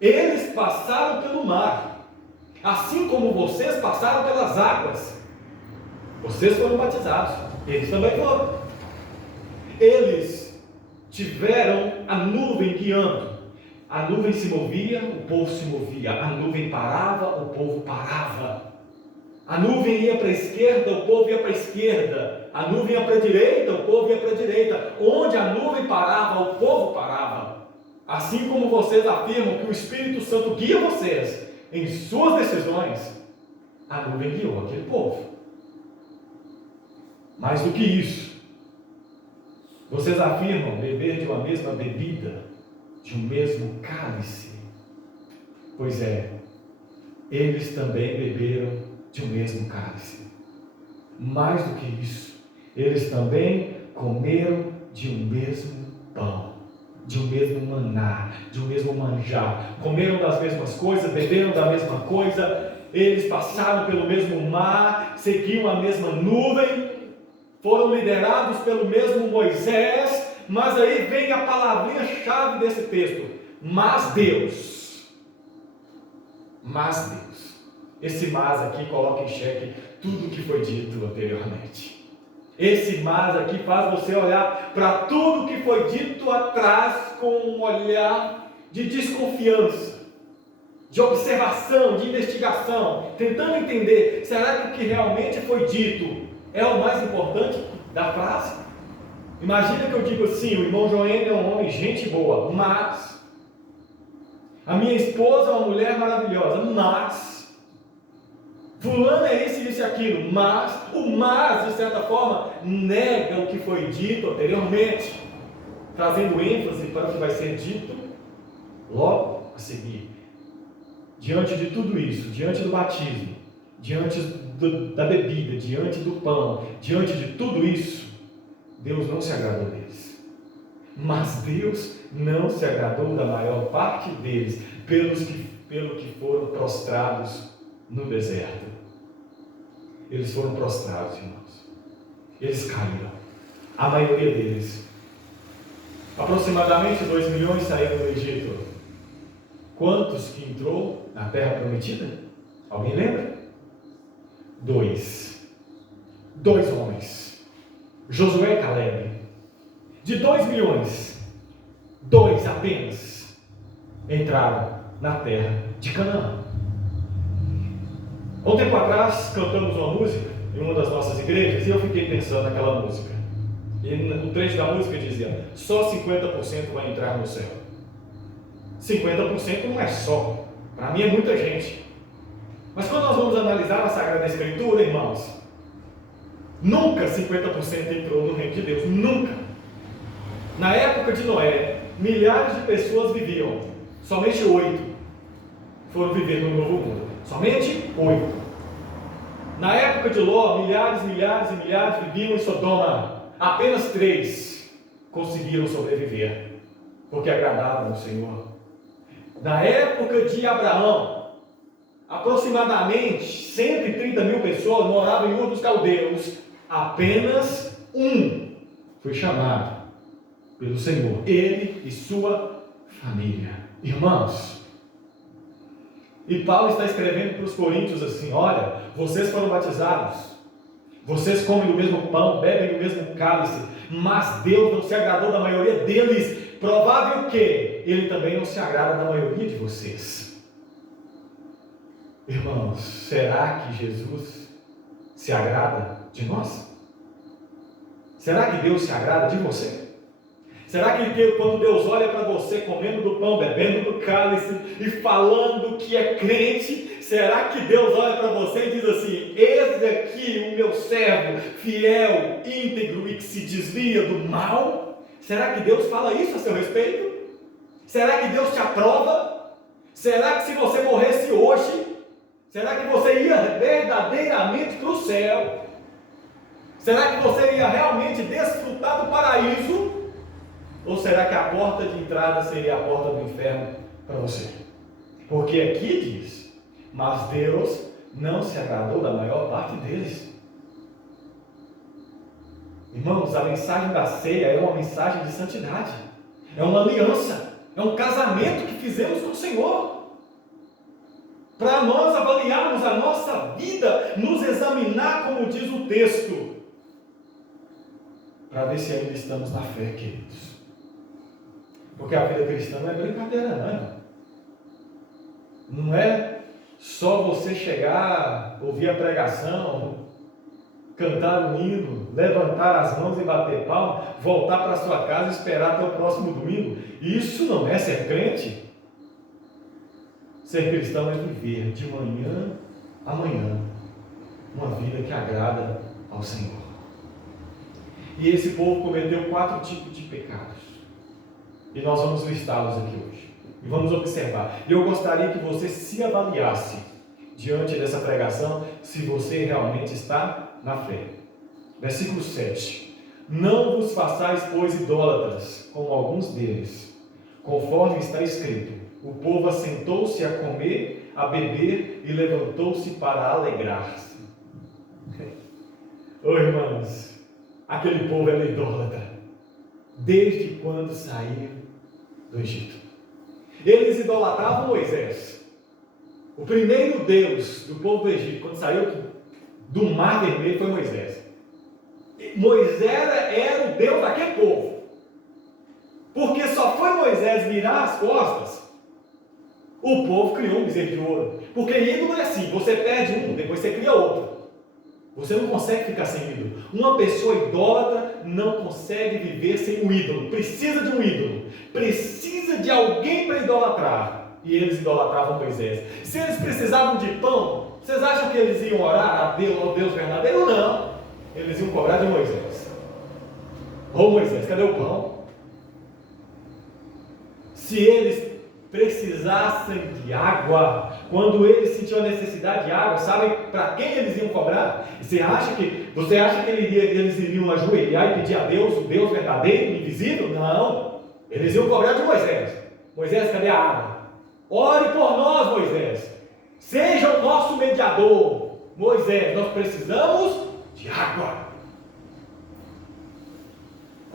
Eles passaram pelo mar, assim como vocês passaram pelas águas. Vocês foram batizados, eles também foram. Eles tiveram a nuvem guiando. A nuvem se movia, o povo se movia. A nuvem parava, o povo parava. A nuvem ia para a esquerda, o povo ia para a esquerda. A nuvem ia para a direita, o povo ia para a direita. Onde a nuvem parava, o povo parava. Assim como vocês afirmam que o Espírito Santo guia vocês em suas decisões, a nuvem guiou aquele povo. Mais do que isso, vocês afirmam beber de uma mesma bebida, de um mesmo cálice. Pois é, eles também beberam de um mesmo cálice. Mais do que isso, eles também comeram de um mesmo pão, de um mesmo maná, de um mesmo manjar. Comeram das mesmas coisas, beberam da mesma coisa. Eles passaram pelo mesmo mar, seguiam a mesma nuvem, foram liderados pelo mesmo Moisés. Mas aí vem a palavrinha-chave desse texto: mas Deus. Mas Deus. Esse mas aqui coloca em xeque tudo o que foi dito anteriormente. Esse mas aqui faz você olhar para tudo que foi dito atrás com um olhar de desconfiança, de observação, de investigação, tentando entender: será que o que realmente foi dito é o mais importante da frase? Imagina que eu digo assim: o irmão Joênio é um homem gente boa, mas a minha esposa é uma mulher maravilhosa, mas fulano é isso, isso e aquilo, mas o mas, de certa forma, nega o que foi dito anteriormente, trazendo ênfase para o que vai ser dito logo a seguir. Diante de tudo isso, diante do batismo, diante da bebida, diante do pão, diante de tudo isso, Deus não se agradou deles. Mas Deus não se agradou da maior parte deles, pelo que foram prostrados no deserto. Eles foram prostrados, irmãos. Eles caíram. A maioria deles. Aproximadamente 2 milhões saíram do Egito. Quantos que entrou na terra prometida? Alguém lembra? 2 homens. Josué e Caleb. De 2 milhões, 2 apenas entraram na terra de Canaã. Há um tempo atrás, cantamos uma música em uma das nossas igrejas e eu fiquei pensando naquela música. E no trecho da música dizia: só 50% vai entrar no céu. 50% não é só, para mim é muita gente. Mas quando nós vamos analisar a Sagrada Escritura, irmãos, nunca 50% entrou no reino de Deus, nunca. Na época de Noé, milhares de pessoas viviam, somente 8 foram viver no novo mundo, somente 8. Na época de Ló, milhares viviam em Sodoma, apenas 3 conseguiram sobreviver, porque agradavam ao Senhor. Na época de Abraão, aproximadamente 130 mil pessoas moravam em Ur dos Caldeus, apenas 1 foi chamado pelo Senhor, ele e sua família. Irmãos, e Paulo está escrevendo para os coríntios assim: olha, vocês foram batizados, vocês comem do mesmo pão, bebem do mesmo cálice, mas Deus não se agradou da maioria deles. Provável que Ele também não se agrada da maioria de vocês. Irmãos, será que Jesus se agrada de nós? Será que Deus se agrada de você? Será que quando Deus olha para você comendo do pão, bebendo do cálice e falando que é crente, será que Deus olha para você e diz assim: esse aqui, o meu servo, fiel, íntegro e que se desvia do mal? Será que Deus fala isso a seu respeito? Será que Deus te aprova? Será que se você morresse hoje, será que você ia verdadeiramente para o céu? Será que você ia realmente desfrutar do paraíso? Ou será que a porta de entrada seria a porta do inferno para você? Porque aqui diz: mas Deus não se agradou da maior parte deles. Irmãos, a mensagem da ceia é uma mensagem de santidade, é uma aliança, é um casamento que fizemos com o Senhor. para nós avaliarmos a nossa vida, nos examinar, como diz o texto, para ver se ainda estamos na fé, queridos. Porque a vida cristã não é brincadeira, não. Não é só você chegar, ouvir a pregação, cantar o hino, levantar as mãos e bater palma, voltar para sua casa e esperar até o próximo domingo. Isso não é ser crente. Ser cristão é viver de manhã a manhã uma vida que agrada ao Senhor. E esse povo cometeu 4 tipos de pecados. E nós vamos listá-los aqui hoje. E vamos observar. E eu gostaria que você se avaliasse diante dessa pregação, se você realmente está na fé. Versículo 7. Não vos façais, pois, idólatras, como alguns deles, conforme está escrito. O povo assentou-se a comer, a beber e levantou-se para alegrar-se. Ô irmãos, aquele povo era idólatra desde quando saíram do Egito. Eles idolatravam Moisés. O primeiro Deus do povo do Egito, quando saiu do Mar Vermelho, foi Moisés. Moisés era o Deus daquele povo. Porque só foi Moisés virar as costas, o povo criou um bezerro de ouro. Porque ídolo é assim, você perde um, depois você cria outro. Você não consegue ficar sem ídolo. Uma pessoa idólatra não consegue viver sem um ídolo. Precisa de um ídolo. Precisa de alguém para idolatrar. E eles idolatravam Moisés. Se eles precisavam de pão, vocês acham que eles iam orar a Deus, ao Deus verdadeiro? Não. Eles iam cobrar de Moisés. Ô Moisés, cadê o pão? Se eles precisassem de água, quando eles sentiam a necessidade de água, sabem para quem eles iam cobrar? Você acha que eles iriam ajoelhar e pedir a Deus, o Deus verdadeiro, invisível? Não, eles iam cobrar de Moisés. Moisés, cadê a água? Ore por nós, Moisés, seja o nosso mediador. Moisés, nós precisamos de água.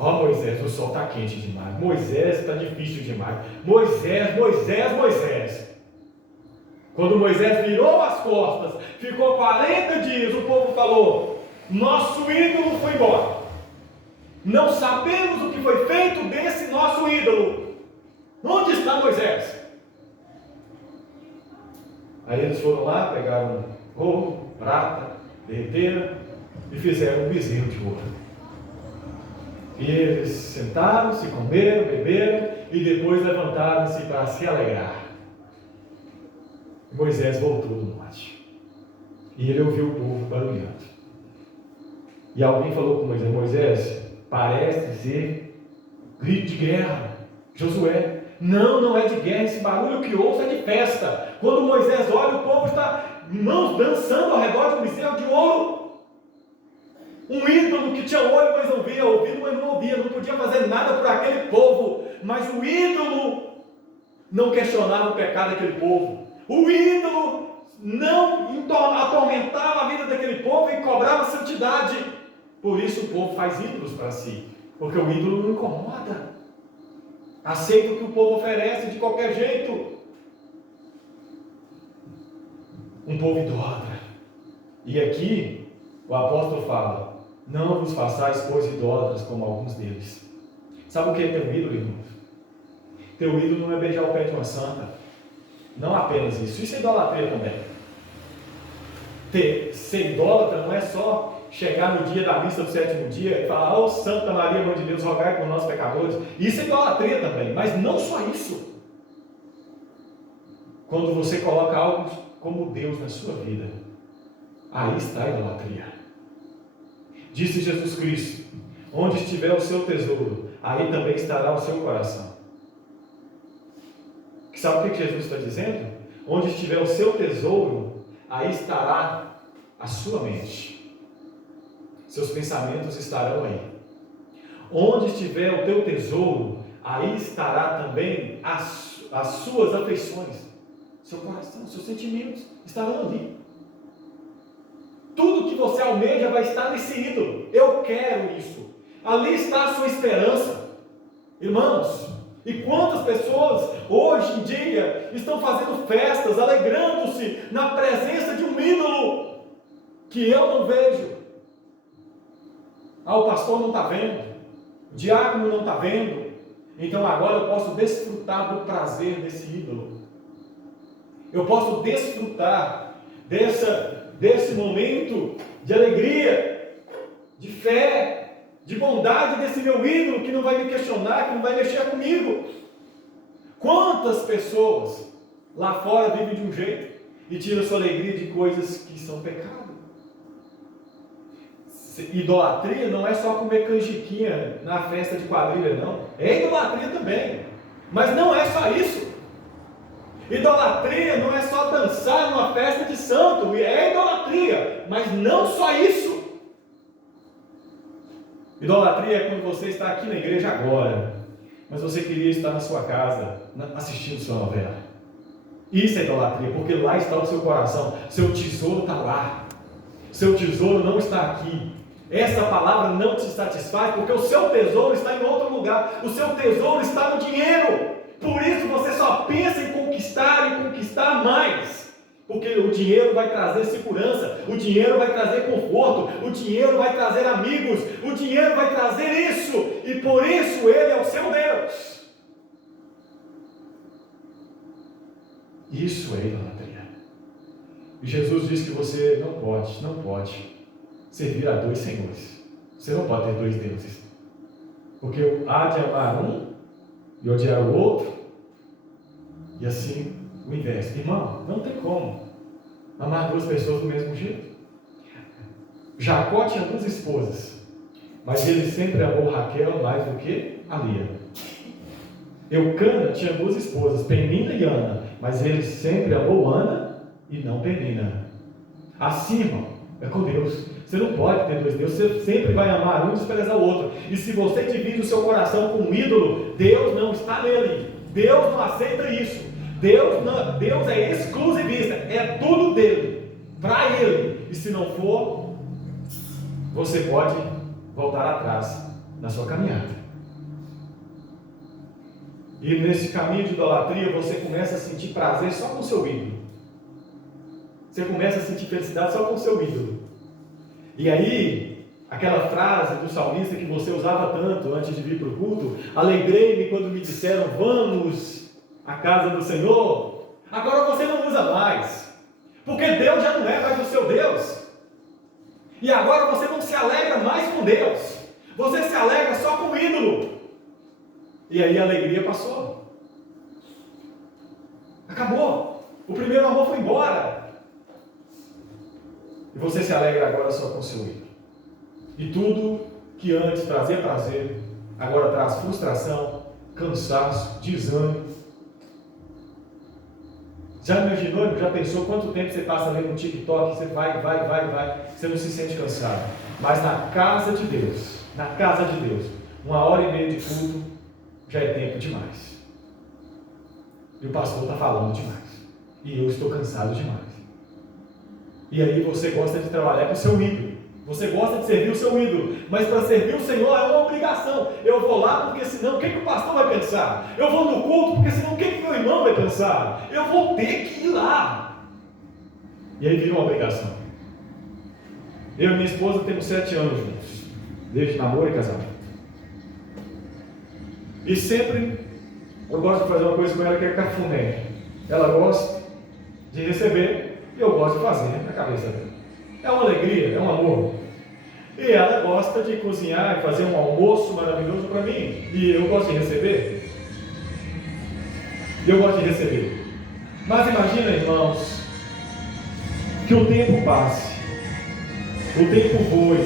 Ó Moisés, o sol está quente demais. Moisés, está difícil demais. Moisés. Quando Moisés virou as costas, ficou 40 dias, o povo falou: nosso ídolo foi embora. Não sabemos o que foi feito desse nosso ídolo. Onde está Moisés? Aí eles foram lá, pegaram ouro, prata, derreteram e fizeram um bezerro de ouro. E eles sentaram-se, comeram, beberam e depois levantaram-se para se alegrar. Moisés voltou do monte e ele ouviu o povo barulhando. E alguém falou com Moisés: Moisés, parece ser grito de guerra. Josué: não é de guerra, esse barulho que ouço é de festa. Quando Moisés olha, o povo está mãos dançando ao redor de um bezerro de ouro. Um ídolo que tinha olho, mas não via, ouvido, mas não ouvia, não podia fazer nada por aquele povo. Mas o ídolo não questionava o pecado daquele povo. O ídolo não atormentava a vida daquele povo e cobrava santidade. Por isso o povo faz ídolos para si, porque o ídolo não incomoda. Aceita o que o povo oferece de qualquer jeito. Um povo idólatra. E aqui o apóstolo fala: não vos façais, pois, idólatras como alguns deles. Sabe o que é teu ídolo, irmãos? Teu ídolo não é beijar o pé de uma santa. Não apenas isso. Isso é idolatria também. Ser idólatra não é só chegar no dia da missa do 7º dia e falar: ó Santa Maria, Mãe de Deus, rogai por nós pecadores. Isso é idolatria também, mas não só isso. Quando você coloca algo como Deus na sua vida, aí está a idolatria. Disse Jesus Cristo: onde estiver o seu tesouro, aí também estará o seu coração. Sabe o que Jesus está dizendo? Onde estiver o seu tesouro, aí estará a sua mente. Seus pensamentos estarão aí. Onde estiver o teu tesouro, aí estará também as suas afeições. Seu coração, seus sentimentos estarão ali. Tudo que você almeja vai estar nesse ídolo. Eu quero isso. Ali está a sua esperança. Irmãos, E quantas pessoas hoje em dia estão fazendo festas, alegrando-se na presença de um ídolo que eu não vejo. O pastor não está vendo, o diácono não está vendo, então agora eu posso desfrutar do prazer desse ídolo. Eu posso desfrutar desse momento de alegria, de fé, de bondade desse meu ídolo que não vai me questionar, que não vai mexer comigo. Quantas pessoas lá fora vivem de um jeito e tiram sua alegria de coisas que são pecado? Idolatria não é só comer canjiquinha na festa de quadrilha, não. É idolatria também, mas não é só isso. Idolatria não é só dançar numa festa de santo, é idolatria, mas não só isso. Idolatria é quando você está aqui na igreja agora, mas você queria estar na sua casa, assistindo sua novela. Isso é idolatria, porque lá está o seu coração, seu tesouro está lá. Seu tesouro não está aqui. Essa palavra não te satisfaz, porque o seu tesouro está em outro lugar. O seu tesouro está no dinheiro. Por isso você só pensa em conquistar e conquistar mais. Porque o dinheiro vai trazer segurança, o dinheiro vai trazer conforto, o dinheiro vai trazer amigos, o dinheiro vai trazer isso. E por isso ele é o seu Deus. Isso é idolatria. E Jesus diz que você não pode servir a dois senhores. Você não pode ter dois deuses. Porque há de amar um e odiar o outro, e assim o inverso. Irmão, não tem como amar duas pessoas do mesmo jeito. Jacó tinha duas esposas, mas ele sempre amou Raquel mais do que a Lia. Eucana tinha duas esposas, Penina e Ana, mas ele sempre amou Ana e não Penina. Assim, irmão, é com Deus. Você não pode ter dois deuses, você sempre vai amar um e desprezar o outro. E se você divide o seu coração com um ídolo, Deus não está nele. Deus não aceita isso. Deus é exclusivista, é tudo dele, para ele. E se não for, você pode voltar atrás na sua caminhada. E nesse caminho de idolatria, você começa a sentir prazer só com o seu ídolo. Você começa a sentir felicidade só com o seu ídolo. E aí, aquela frase do salmista que você usava tanto antes de vir para o culto: alegrei-me quando me disseram, vamos à casa do Senhor. Agora você não usa mais, porque Deus já não é mais o seu Deus. E agora você não se alegra mais com Deus, você se alegra só com o ídolo. E aí a alegria passou. Acabou. O primeiro amor foi embora. E você se alegra agora só com o seu ídolo. E tudo que antes trazia prazer, agora traz frustração, cansaço, desânimo. Já imaginou, já pensou quanto tempo você passa lendo um TikTok, você vai, você não se sente cansado. Mas na casa de Deus, 1h30 de culto, já é tempo demais. E o pastor está falando demais. E eu estou cansado demais. E aí você gosta de trabalhar com o seu ídolo. Você gosta de servir o seu ídolo. Mas para servir o Senhor é uma obrigação. Eu vou lá porque senão o que o pastor vai pensar? Eu vou no culto porque senão o que meu irmão vai pensar? Eu vou ter que ir lá. E aí vira uma obrigação. Eu e minha esposa temos 7 anos juntos. Desde namoro e casamento. E sempre eu gosto de fazer uma coisa com ela que é cafuné. Ela gosta de receber e eu gosto de fazer na cabeça dela. É uma alegria, é um amor. E ela gosta de cozinhar e fazer um almoço maravilhoso para mim. E eu gosto de receber. Mas imagina, irmãos, que o tempo passe, o tempo voe,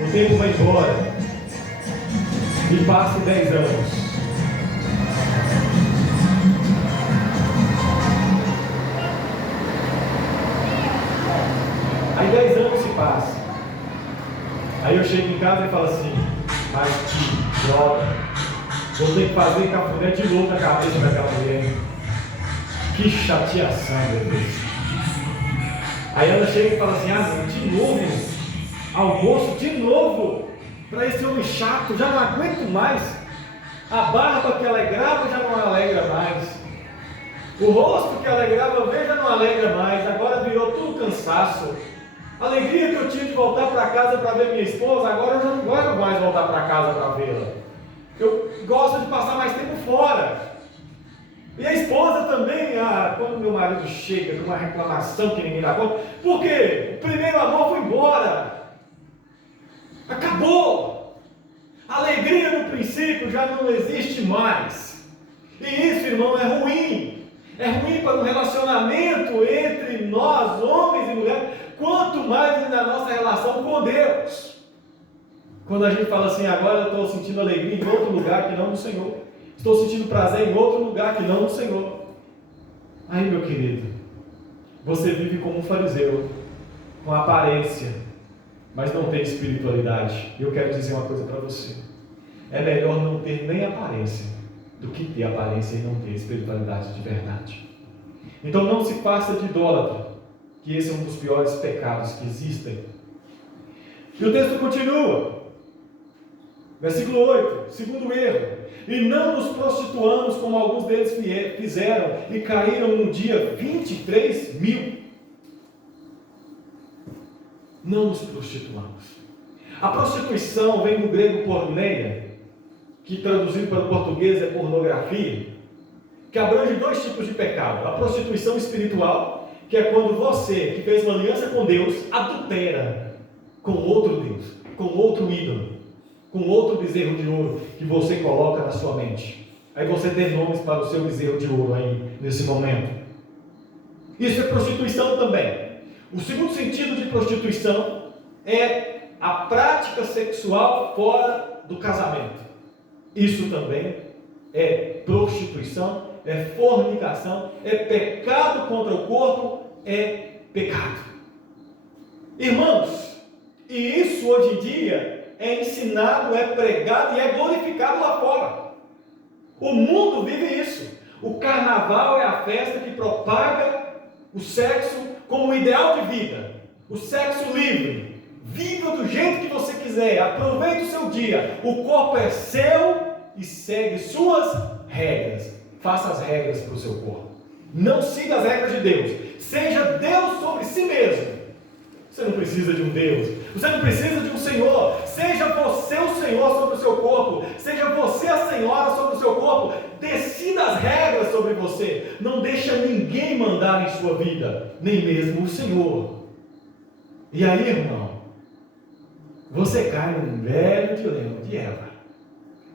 o tempo vai embora e passe 10 anos. Aí 10 anos se passam. Aí eu chego em casa e falo assim: mas que droga, vou ter que fazer cafuné de novo na cabeça daquela mulher. Que chateação, meu Deus. Aí ela chega e fala assim: ah, de novo, almoço de novo, para esse homem chato, já não aguento mais. A barba que alegrava já não alegra mais. O rosto que alegrava ver já não alegra mais. Agora virou tudo cansaço. A alegria que eu tinha de voltar para casa para ver minha esposa, agora eu já não gosto mais voltar para casa para vê-la. Eu gosto de passar mais tempo fora. E a esposa também, quando meu marido chega com uma reclamação que ninguém dá conta, por quê? O primeiro amor foi embora. Acabou. A alegria no princípio já não existe mais. E isso, irmão, é ruim. É ruim para um relacionamento entre nós, homens e mulheres, quanto mais na nossa relação com Deus. Quando a gente fala assim, agora eu estou sentindo alegria em outro lugar que não no Senhor. Estou sentindo prazer em outro lugar que não no Senhor. Aí, meu querido, você vive como um fariseu, com aparência, mas não tem espiritualidade. E eu quero dizer uma coisa para você. É melhor não ter nem aparência do que ter aparência e não ter espiritualidade de verdade. Então não se faça de idólatra, que esse é um dos piores pecados que existem. E o texto continua. Versículo 8, segundo erro. E não nos prostituamos como alguns deles fizeram e caíram num dia 23 mil. Não nos prostituamos. A prostituição vem do grego porneia, que traduzido para o português é pornografia, que abrange dois tipos de pecado. A prostituição espiritual, que é quando você, que fez uma aliança com Deus, adultera com outro Deus, com outro ídolo, com outro bezerro de ouro que você coloca na sua mente. Aí você tem nomes para o seu bezerro de ouro aí, nesse momento. Isso é prostituição também. O segundo sentido de prostituição é a prática sexual fora do casamento. Isso também é prostituição, é fornicação, é pecado contra o corpo, é pecado. Irmãos, e isso hoje em dia é ensinado, é pregado e é glorificado lá fora. O mundo vive isso. O carnaval é a festa que propaga o sexo como um ideal de vida. O sexo livre. Viva do jeito que você quiser. Aproveite o seu dia. O corpo é seu e segue suas regras. Faça as regras para o seu corpo. Não siga as regras de Deus. Seja Deus sobre si mesmo. Você não precisa de um Deus. Você não precisa de um Senhor. Seja você o Senhor sobre o seu corpo. Seja você a Senhora sobre o seu corpo. Decida as regras sobre você. Não deixa ninguém mandar em sua vida, nem mesmo o Senhor. E aí, irmão, você cai num velho dilema de Eva.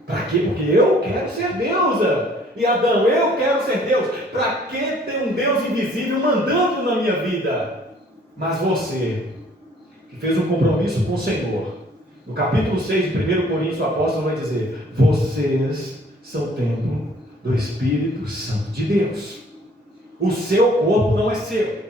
Para quê? Porque eu quero ser deusa. E Adão, eu quero ser Deus. Para que ter um Deus invisível mandando na minha vida? Mas você, que fez um compromisso com o Senhor, no capítulo 6 de 1 Coríntios, o apóstolo vai dizer: vocês são templo do Espírito Santo de Deus. O seu corpo não é seu.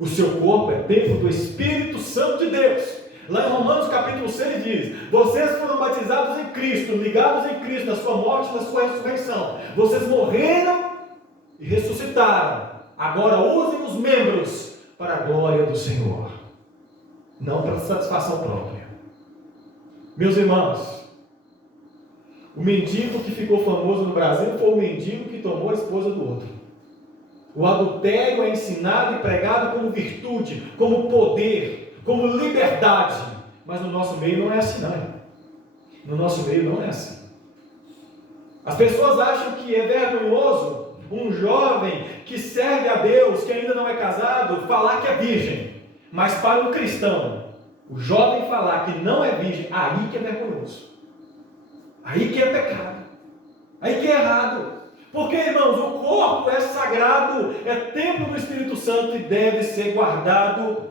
O seu corpo é templo do Espírito Santo de Deus. Lá em Romanos capítulo 6 diz: vocês foram batizados em Cristo, ligados em Cristo, na sua morte e na sua ressurreição. Vocês morreram e ressuscitaram. Agora usem os membros para a glória do Senhor, não para satisfação própria. Meus irmãos, o mendigo que ficou famoso no Brasil foi o mendigo que tomou a esposa do outro. O adultério é ensinado e pregado como virtude, como poder, como liberdade, mas no nosso meio não é assim, não. No nosso meio não é assim. As pessoas acham que é vergonhoso um jovem que serve a Deus, que ainda não é casado, falar que é virgem. Mas para um cristão, o jovem falar que não é virgem, aí que é vergonhoso. Aí que é pecado. Aí que é errado. Porque, irmãos, o corpo é sagrado, é templo do Espírito Santo e deve ser guardado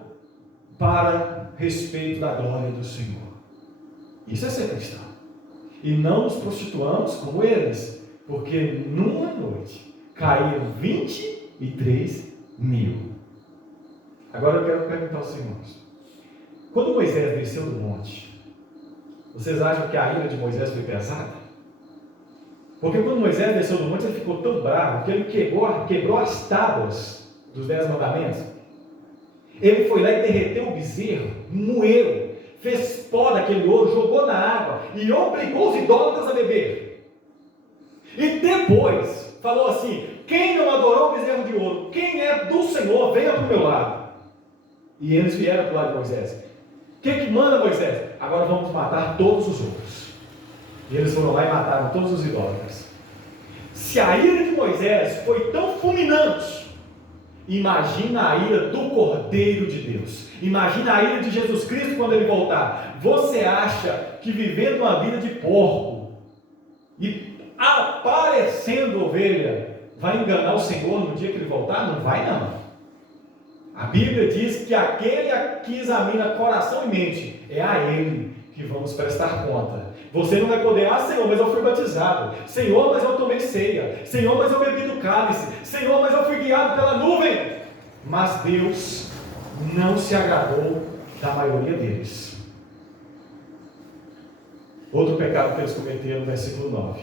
para respeito da glória do Senhor. Isso é ser cristão. E não nos prostituamos como eles, porque numa noite caíram 23 mil. Agora eu quero perguntar aos irmãos: quando Moisés desceu do monte, vocês acham que a ira de Moisés foi pesada? Porque quando Moisés desceu do monte, ele ficou tão bravo que ele quebrou as tábuas dos 10 mandamentos. Ele foi lá e derreteu o bezerro, moeu, fez pó daquele ouro, jogou na água e obrigou os idólatras a beber. E depois falou assim: quem não adorou o bezerro de ouro, quem é do Senhor, venha para o meu lado. E eles vieram para o lado de Moisés. O que manda Moisés? Agora vamos matar todos os outros. E eles foram lá e mataram todos os idólatras. Se a ira de Moisés foi tão fulminante, imagina a ira do Cordeiro de Deus. Imagina a ira de Jesus Cristo quando ele voltar. Você acha que vivendo uma vida de porco e aparecendo ovelha vai enganar o Senhor no dia que ele voltar? Não vai, não. A Bíblia diz que aquele que examina coração e mente, é a ele que vamos prestar conta. Você não vai poder: Senhor, mas eu fui batizado. Senhor, mas eu tomei ceia. Senhor, mas eu bebi do cálice. Senhor, mas eu fui guiado pela nuvem. Mas Deus não se agradou da maioria deles. Outro pecado que eles cometeram, versículo 9: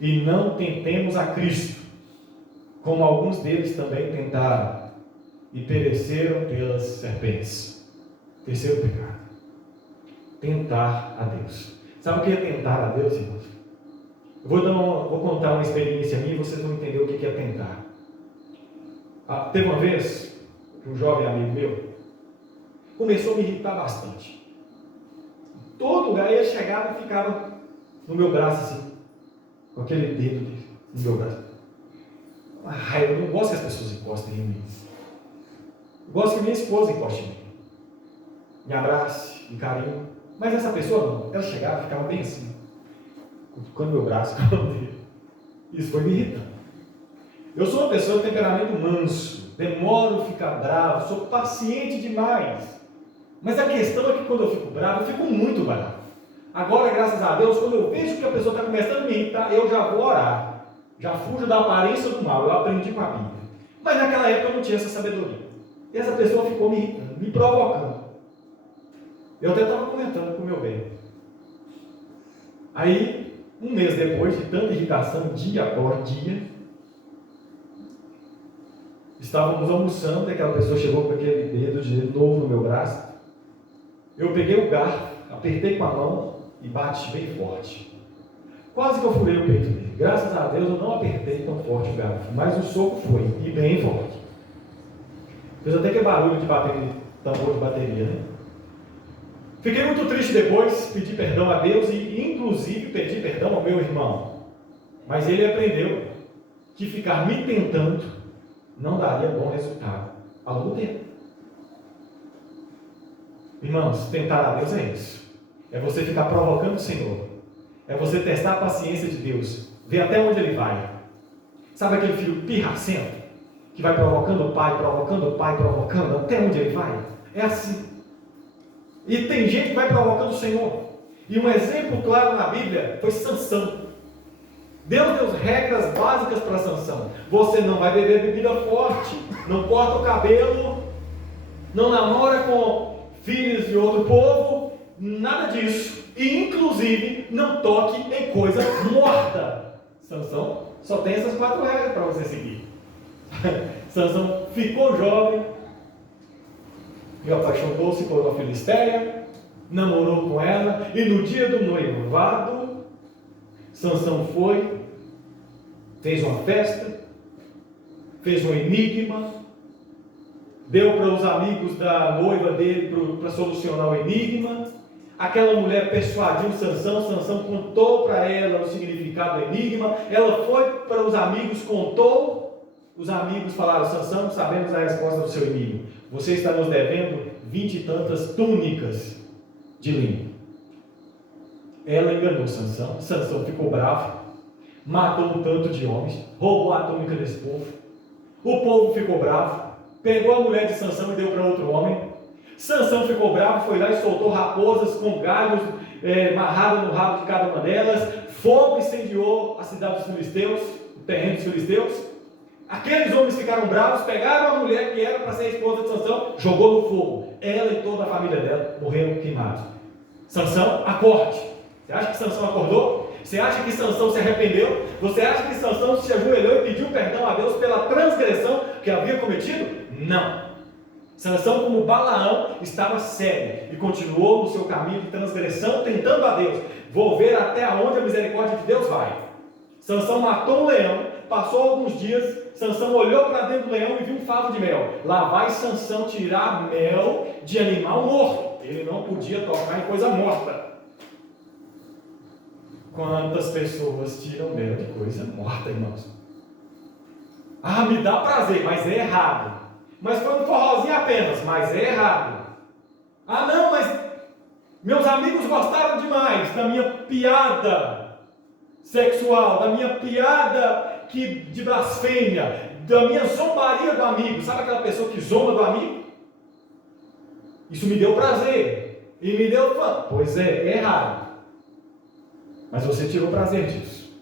e não tentemos a Cristo, como alguns deles também tentaram, e pereceram pelas serpentes. Terceiro pecado: tentar a Deus. Sabe o que é tentar a Deus, irmãos? Eu vou contar uma experiência minha e vocês vão entender o que é tentar. Teve uma vez que um jovem amigo meu começou a me irritar bastante. Todo lugar ele chegava e ficava no meu braço assim, com aquele dedo no meu braço. Eu não gosto que as pessoas encostem em mim. Eu gosto que minha esposa encoste em mim, me abrace, me carinho. Mas essa pessoa não, ela chegava e ficava bem assim, cutucando meu braço com o dedo. Isso foi me irritando. Eu sou uma pessoa de temperamento manso, demoro a ficar bravo, sou paciente demais. Mas a questão é que quando eu fico bravo, eu fico muito bravo. Agora, graças a Deus, quando eu vejo que a pessoa está começando a me irritar, eu já vou orar. Já fujo da aparência do mal, eu aprendi com a Bíblia. Mas naquela época eu não tinha essa sabedoria. E essa pessoa ficou me irritando, me provocando. Eu até estava comentando com o meu bem. Aí, um mês depois de tanta irritação, dia após dia, estávamos almoçando e aquela pessoa chegou com aquele dedo de novo no meu braço. Eu peguei o garfo, apertei com a mão e bati bem forte. Quase que eu furei o peito dele. Graças a Deus eu não apertei tão forte o garfo, mas o soco foi, e bem forte. Fez até aquele barulho de bater em tambor de bateria, né? Fiquei muito triste depois, pedi perdão a Deus e inclusive pedi perdão ao meu irmão. Mas ele aprendeu que ficar me tentando não daria bom resultado a longo tempo. Irmãos, tentar a Deus é isso. É você ficar provocando o Senhor. É você testar a paciência de Deus. Ver até onde Ele vai. Sabe aquele filho pirracento? Que vai provocando o pai, provocando, até onde ele vai? É assim. E tem gente que vai provocando o Senhor. E um exemplo claro na Bíblia foi Sansão. Deus deu regras básicas para Sansão. Você não vai beber bebida forte, não corta o cabelo, não namora com filhos de outro povo, nada disso. E inclusive não toque em coisa morta. Sansão só tem essas 4 regras para você seguir. Sansão ficou jovem, e apaixonou-se por uma filisteia, namorou com ela, e no dia do noivado, Sansão foi, fez uma festa, fez um enigma, deu para os amigos da noiva dele para solucionar o enigma. Aquela mulher persuadiu Sansão, Sansão contou para ela o significado do enigma, ela foi para os amigos, contou, os amigos falaram: Sansão, sabemos a resposta do seu enigma, você está nos devendo 20 e tantas túnicas de linho. Ela enganou Sansão, Sansão ficou bravo, matou um tanto de homens, roubou a túnica desse povo, o povo ficou bravo, pegou a mulher de Sansão e deu para outro homem. Sansão ficou bravo, foi lá e soltou raposas com galhos amarrados no rabo de cada uma delas. Fogo incendiou a cidade dos filisteus, o terreno dos filisteus. Aqueles homens ficaram bravos, pegaram a mulher que era para ser a esposa de Sansão, jogou no fogo. Ela e toda a família dela morreram queimados. Sansão, acorde. Você acha que Sansão acordou? Você acha que Sansão se arrependeu? Você acha que Sansão se ajoelhou e pediu perdão a Deus pela transgressão que havia cometido? Não. Sansão, como Balaão, estava sério e continuou no seu caminho de transgressão, tentando a Deus. Vou ver até onde a misericórdia de Deus vai. Sansão matou um leão, passou alguns dias, Sansão olhou para dentro do leão e viu um favo de mel. Lá vai Sansão tirar mel de animal morto. Ele não podia tocar em coisa morta. Quantas pessoas tiram mel de coisa morta, irmãos? Ah, me dá prazer, mas é errado. Mas foi um forrozinho apenas, mas é errado. Ah, não, mas meus amigos gostaram demais da minha piada sexual, da minha piada de blasfêmia, da minha zombaria do amigo. Sabe aquela pessoa que zomba do amigo? Isso me deu prazer e me deu fã. Pois é errado. Mas você tirou prazer disso.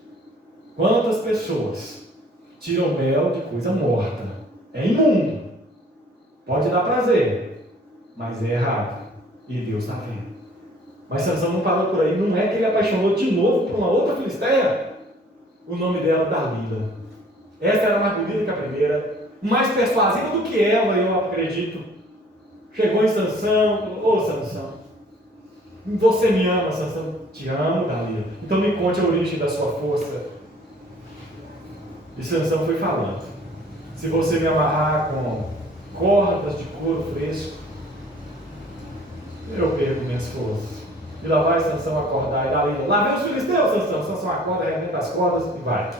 Quantas pessoas tiram mel de coisa morta? É imundo. Pode dar prazer, mas é errado. E Deus está vendo. Mas Sansão não parou por aí. Não é que ele apaixonou de novo por uma outra filisteia? O nome dela, Dalila. Essa era mais bonita que a primeira, mais persuasiva do que ela, eu acredito. Chegou em Sansão, falou: ô Sansão, você me ama, Sansão? Te amo, Dalila. Então me conte a origem da sua força. E Sansão foi falando: se você me amarrar com cordas de couro fresco, eu perco minhas forças. E lá vai Sansão acordar, e Dalila: lá vem os filisteus, Sansão. Sansão acorda, arrebenta as cordas e vai.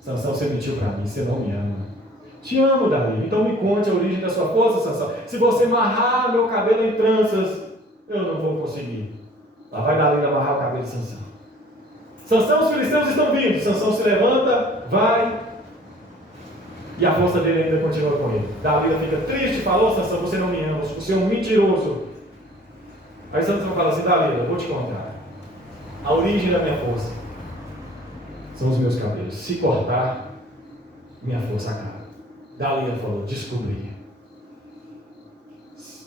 Sansão, você mentiu para mim, você não me ama. Te amo, Dalila. Então me conte a origem da sua força, Sansão. Se você amarrar meu cabelo em tranças, eu não vou conseguir. Lá vai Dalila amarrar o cabelo de Sansão. Sansão, os filisteus estão vindo. Sansão se levanta, vai, e a força dele ainda continua com ele. Dalila fica triste, falou: Sansão, você não me ama, você é um mentiroso. Aí Sansão fala assim: Dalila, eu vou te contar. A origem da minha força são os meus cabelos. Se cortar, minha força acaba. Dalila falou: descobri.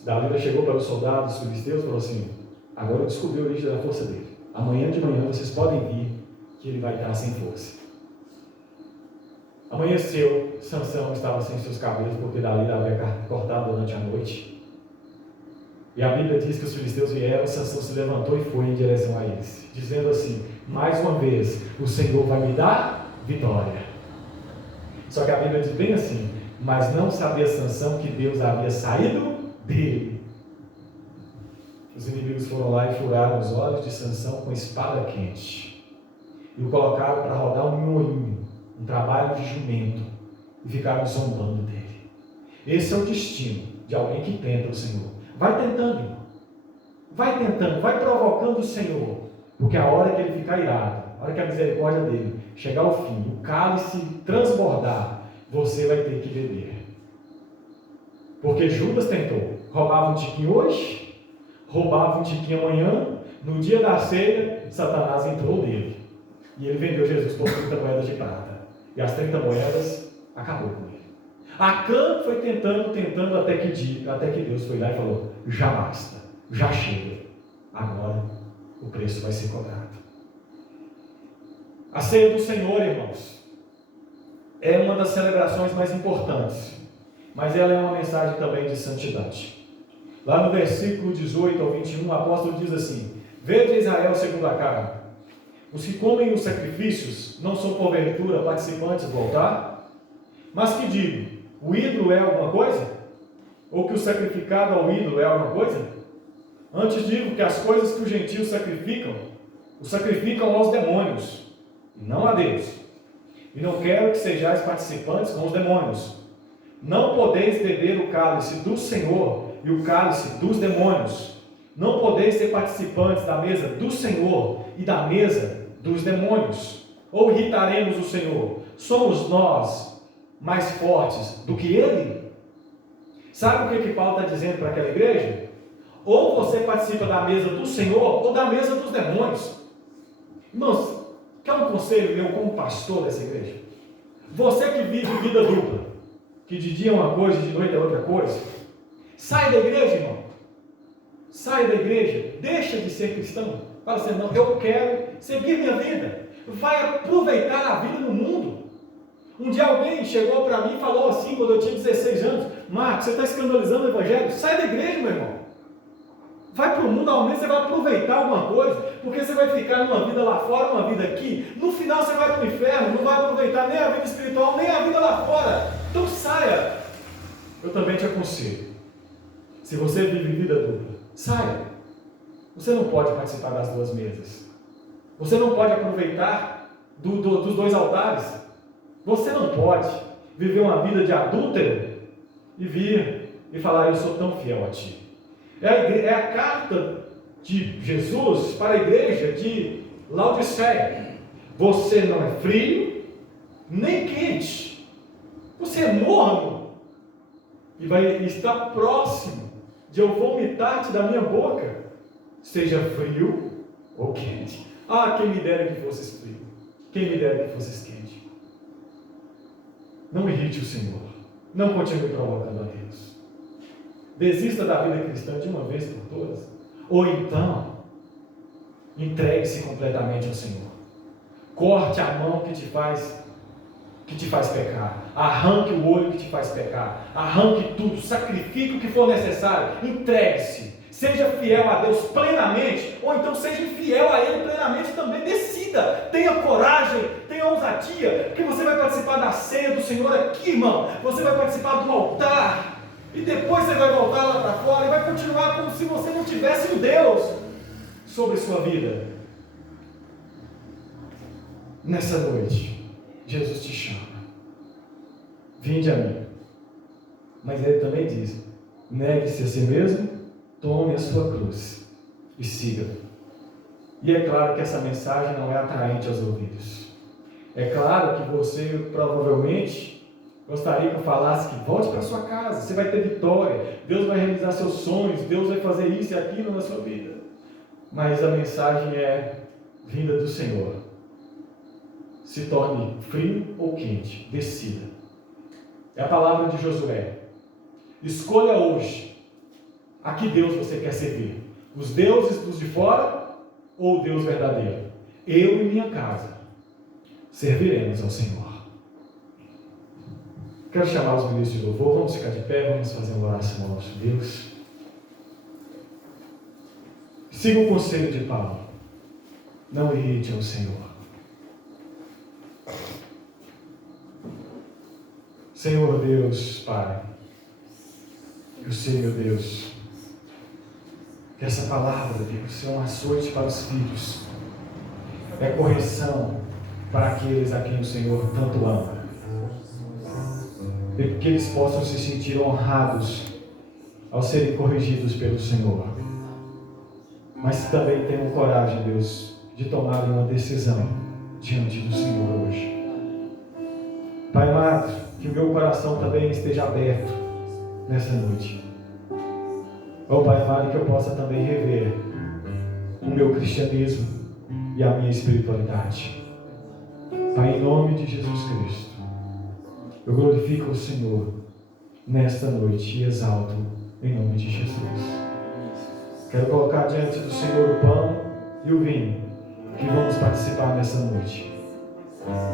Dalila chegou para os soldados filisteus e falou assim: agora eu descobri a origem da força dele. Amanhã de manhã vocês podem vir, que ele vai estar sem força. Amanheceu, Sansão estava sem seus cabelos, porque Dalila havia cortado durante a noite. E a Bíblia diz que os filisteus vieram, Sansão se levantou e foi em direção a eles, dizendo assim: mais uma vez, o Senhor vai me dar vitória. Só que a Bíblia diz bem assim: mas não sabia Sansão que Deus havia saído dele. Os inimigos foram lá e furaram os olhos de Sansão com espada quente, e o colocaram para rodar um moinho, um trabalho de jumento, e ficaram zombando dele. Esse é o destino de alguém que tenta o Senhor. Vai tentando, irmão. Vai tentando, vai provocando o Senhor, porque a hora que ele ficar irado, a hora que a misericórdia dele chegar ao fim, o cálice transbordar, você vai ter que beber. Porque Judas tentou, roubava um tiquinho hoje, roubava um tiquinho amanhã, no dia da ceia, Satanás entrou nele, e ele vendeu Jesus por 30 moedas de prata, e as 30 moedas acabou com ele. Acã foi tentando até que Deus foi lá e falou: já basta, já chega, agora o preço vai ser cobrado. A ceia do Senhor, irmãos, é uma das celebrações mais importantes, mas ela é uma mensagem também de santidade. Lá no versículo 18 ao 21, o apóstolo diz assim: vede Israel segundo a carne, os que comem os sacrifícios não são porventura participantes do altar? Mas que digo, o ídolo é alguma coisa? Ou que o sacrificado ao ídolo é alguma coisa? Antes digo que as coisas que os gentios sacrificam, os sacrificam aos demônios, e não a Deus. E não quero que sejais participantes com os demônios. Não podeis beber o cálice do Senhor e o cálice dos demônios. Não podeis ser participantes da mesa do Senhor e da mesa dos demônios. Ou irritaremos o Senhor? Somos nós mais fortes do que Ele? Sabe o que Paulo está dizendo para aquela igreja? Ou você participa da mesa do Senhor ou da mesa dos demônios. Irmãos, quer um conselho meu como pastor dessa igreja? Você que vive vida dupla, que de dia é uma coisa e de noite é outra coisa, sai da igreja, irmão. Sai da igreja, deixa de ser cristão. Fala assim: não, eu quero seguir minha vida. Vai aproveitar a vida no mundo. Um dia alguém chegou para mim e falou assim, quando eu tinha 16 anos: Marcos, você está escandalizando o evangelho? Sai da igreja, meu irmão. Vai para o mundo, ao menos você vai aproveitar alguma coisa, porque você vai ficar numa vida lá fora, uma vida aqui, no final você vai para o inferno, não vai aproveitar nem a vida espiritual, nem a vida lá fora. Então saia. Eu também te aconselho, se você vive vida dupla, saia. Você não pode participar das duas mesas. Você não pode aproveitar dos dois altares. Você não pode viver uma vida de adúltero e vir e falar, eu sou tão fiel a ti. É a carta de Jesus para a igreja de Laodiceia. Você não é frio, nem quente. Você é morno. E vai estar próximo de eu vomitar-te da minha boca. Seja frio ou quente. Ah, quem me dera que fosses frio. Quem me dera que fosses quente. Não irrite o Senhor. Não continue provocando a Deus. Desista da vida cristã de uma vez por todas. Ou então, entregue-se completamente ao Senhor. Corte a mão que te faz pecar. Arranque o olho que te faz pecar. Arranque tudo. Sacrifique o que for necessário. Entregue-se. Seja fiel a Deus plenamente. Ou então seja infiel a Ele plenamente também. Decida. Tenha coragem. Tenha ousadia. Porque você vai participar da ceia do Senhor aqui, irmão. Você vai participar do altar. E depois você vai voltar lá para fora e vai continuar como se você não tivesse um Deus sobre sua vida. Nessa noite, Jesus te chama. Vinde a mim. Mas Ele também diz, negue-se a si mesmo, tome a sua cruz e siga. E é claro que essa mensagem não é atraente aos ouvidos. É claro que você provavelmente gostaria que eu falasse que volte para sua casa, você vai ter vitória, Deus vai realizar seus sonhos, Deus vai fazer isso e aquilo na sua vida. Mas a mensagem é vinda do Senhor. Se torne frio ou quente, decida. É a palavra de Josué. Escolha hoje a que Deus você quer servir. Os deuses dos de fora ou o Deus verdadeiro? Eu e minha casa serviremos ao Senhor. Quero chamar os ministros de louvor, vamos ficar de pé, vamos fazer uma oração ao nosso Deus. Siga o conselho de Paulo, não irrite ao Senhor. Senhor Deus, Pai, eu sei, meu Deus, que essa palavra, Deus, é um açoite para os filhos, é correção para aqueles a quem o Senhor tanto ama. E que eles possam se sentir honrados ao serem corrigidos pelo Senhor. Mas também tenham coragem, Deus, de tomarem uma decisão diante do Senhor hoje. Pai amado, que o meu coração também esteja aberto nessa noite. Ó Pai amado, que eu possa também rever o meu cristianismo e a minha espiritualidade. Pai, em nome de Jesus Cristo, eu glorifico o Senhor nesta noite e exalto em nome de Jesus. Quero colocar diante do Senhor o pão e o vinho que vamos participar nessa noite.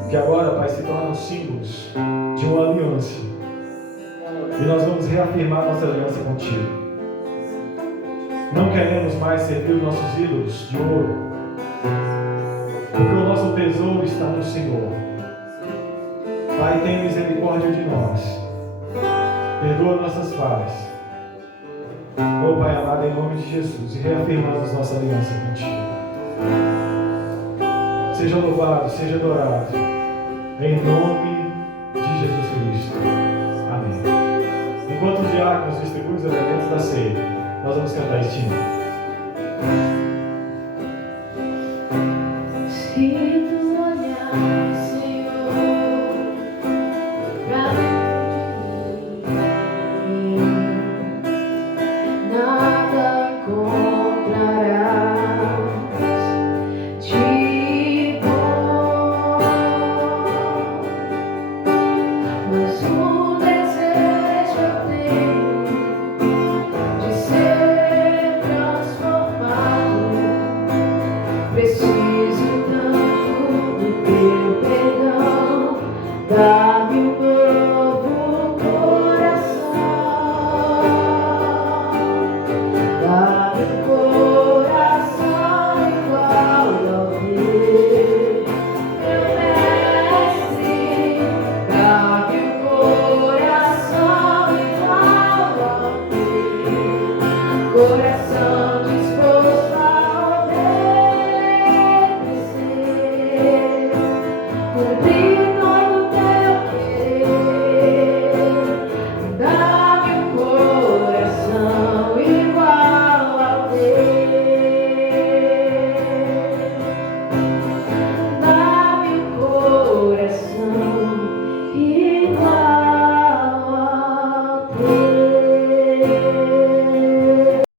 Que agora, Pai, se tornam símbolos de uma aliança. E nós vamos reafirmar nossa aliança contigo. Não queremos mais servir os nossos ídolos de ouro, porque o nosso tesouro está no Senhor. Pai, tenha misericórdia de nós. Perdoa nossas falhas. Oh Pai amado, em nome de Jesus, e reafirmamos nossa aliança contigo. Seja louvado, seja adorado, em nome de Jesus Cristo. Amém. Enquanto os diáconos distribuem os elementos da ceia, nós vamos cantar este hino.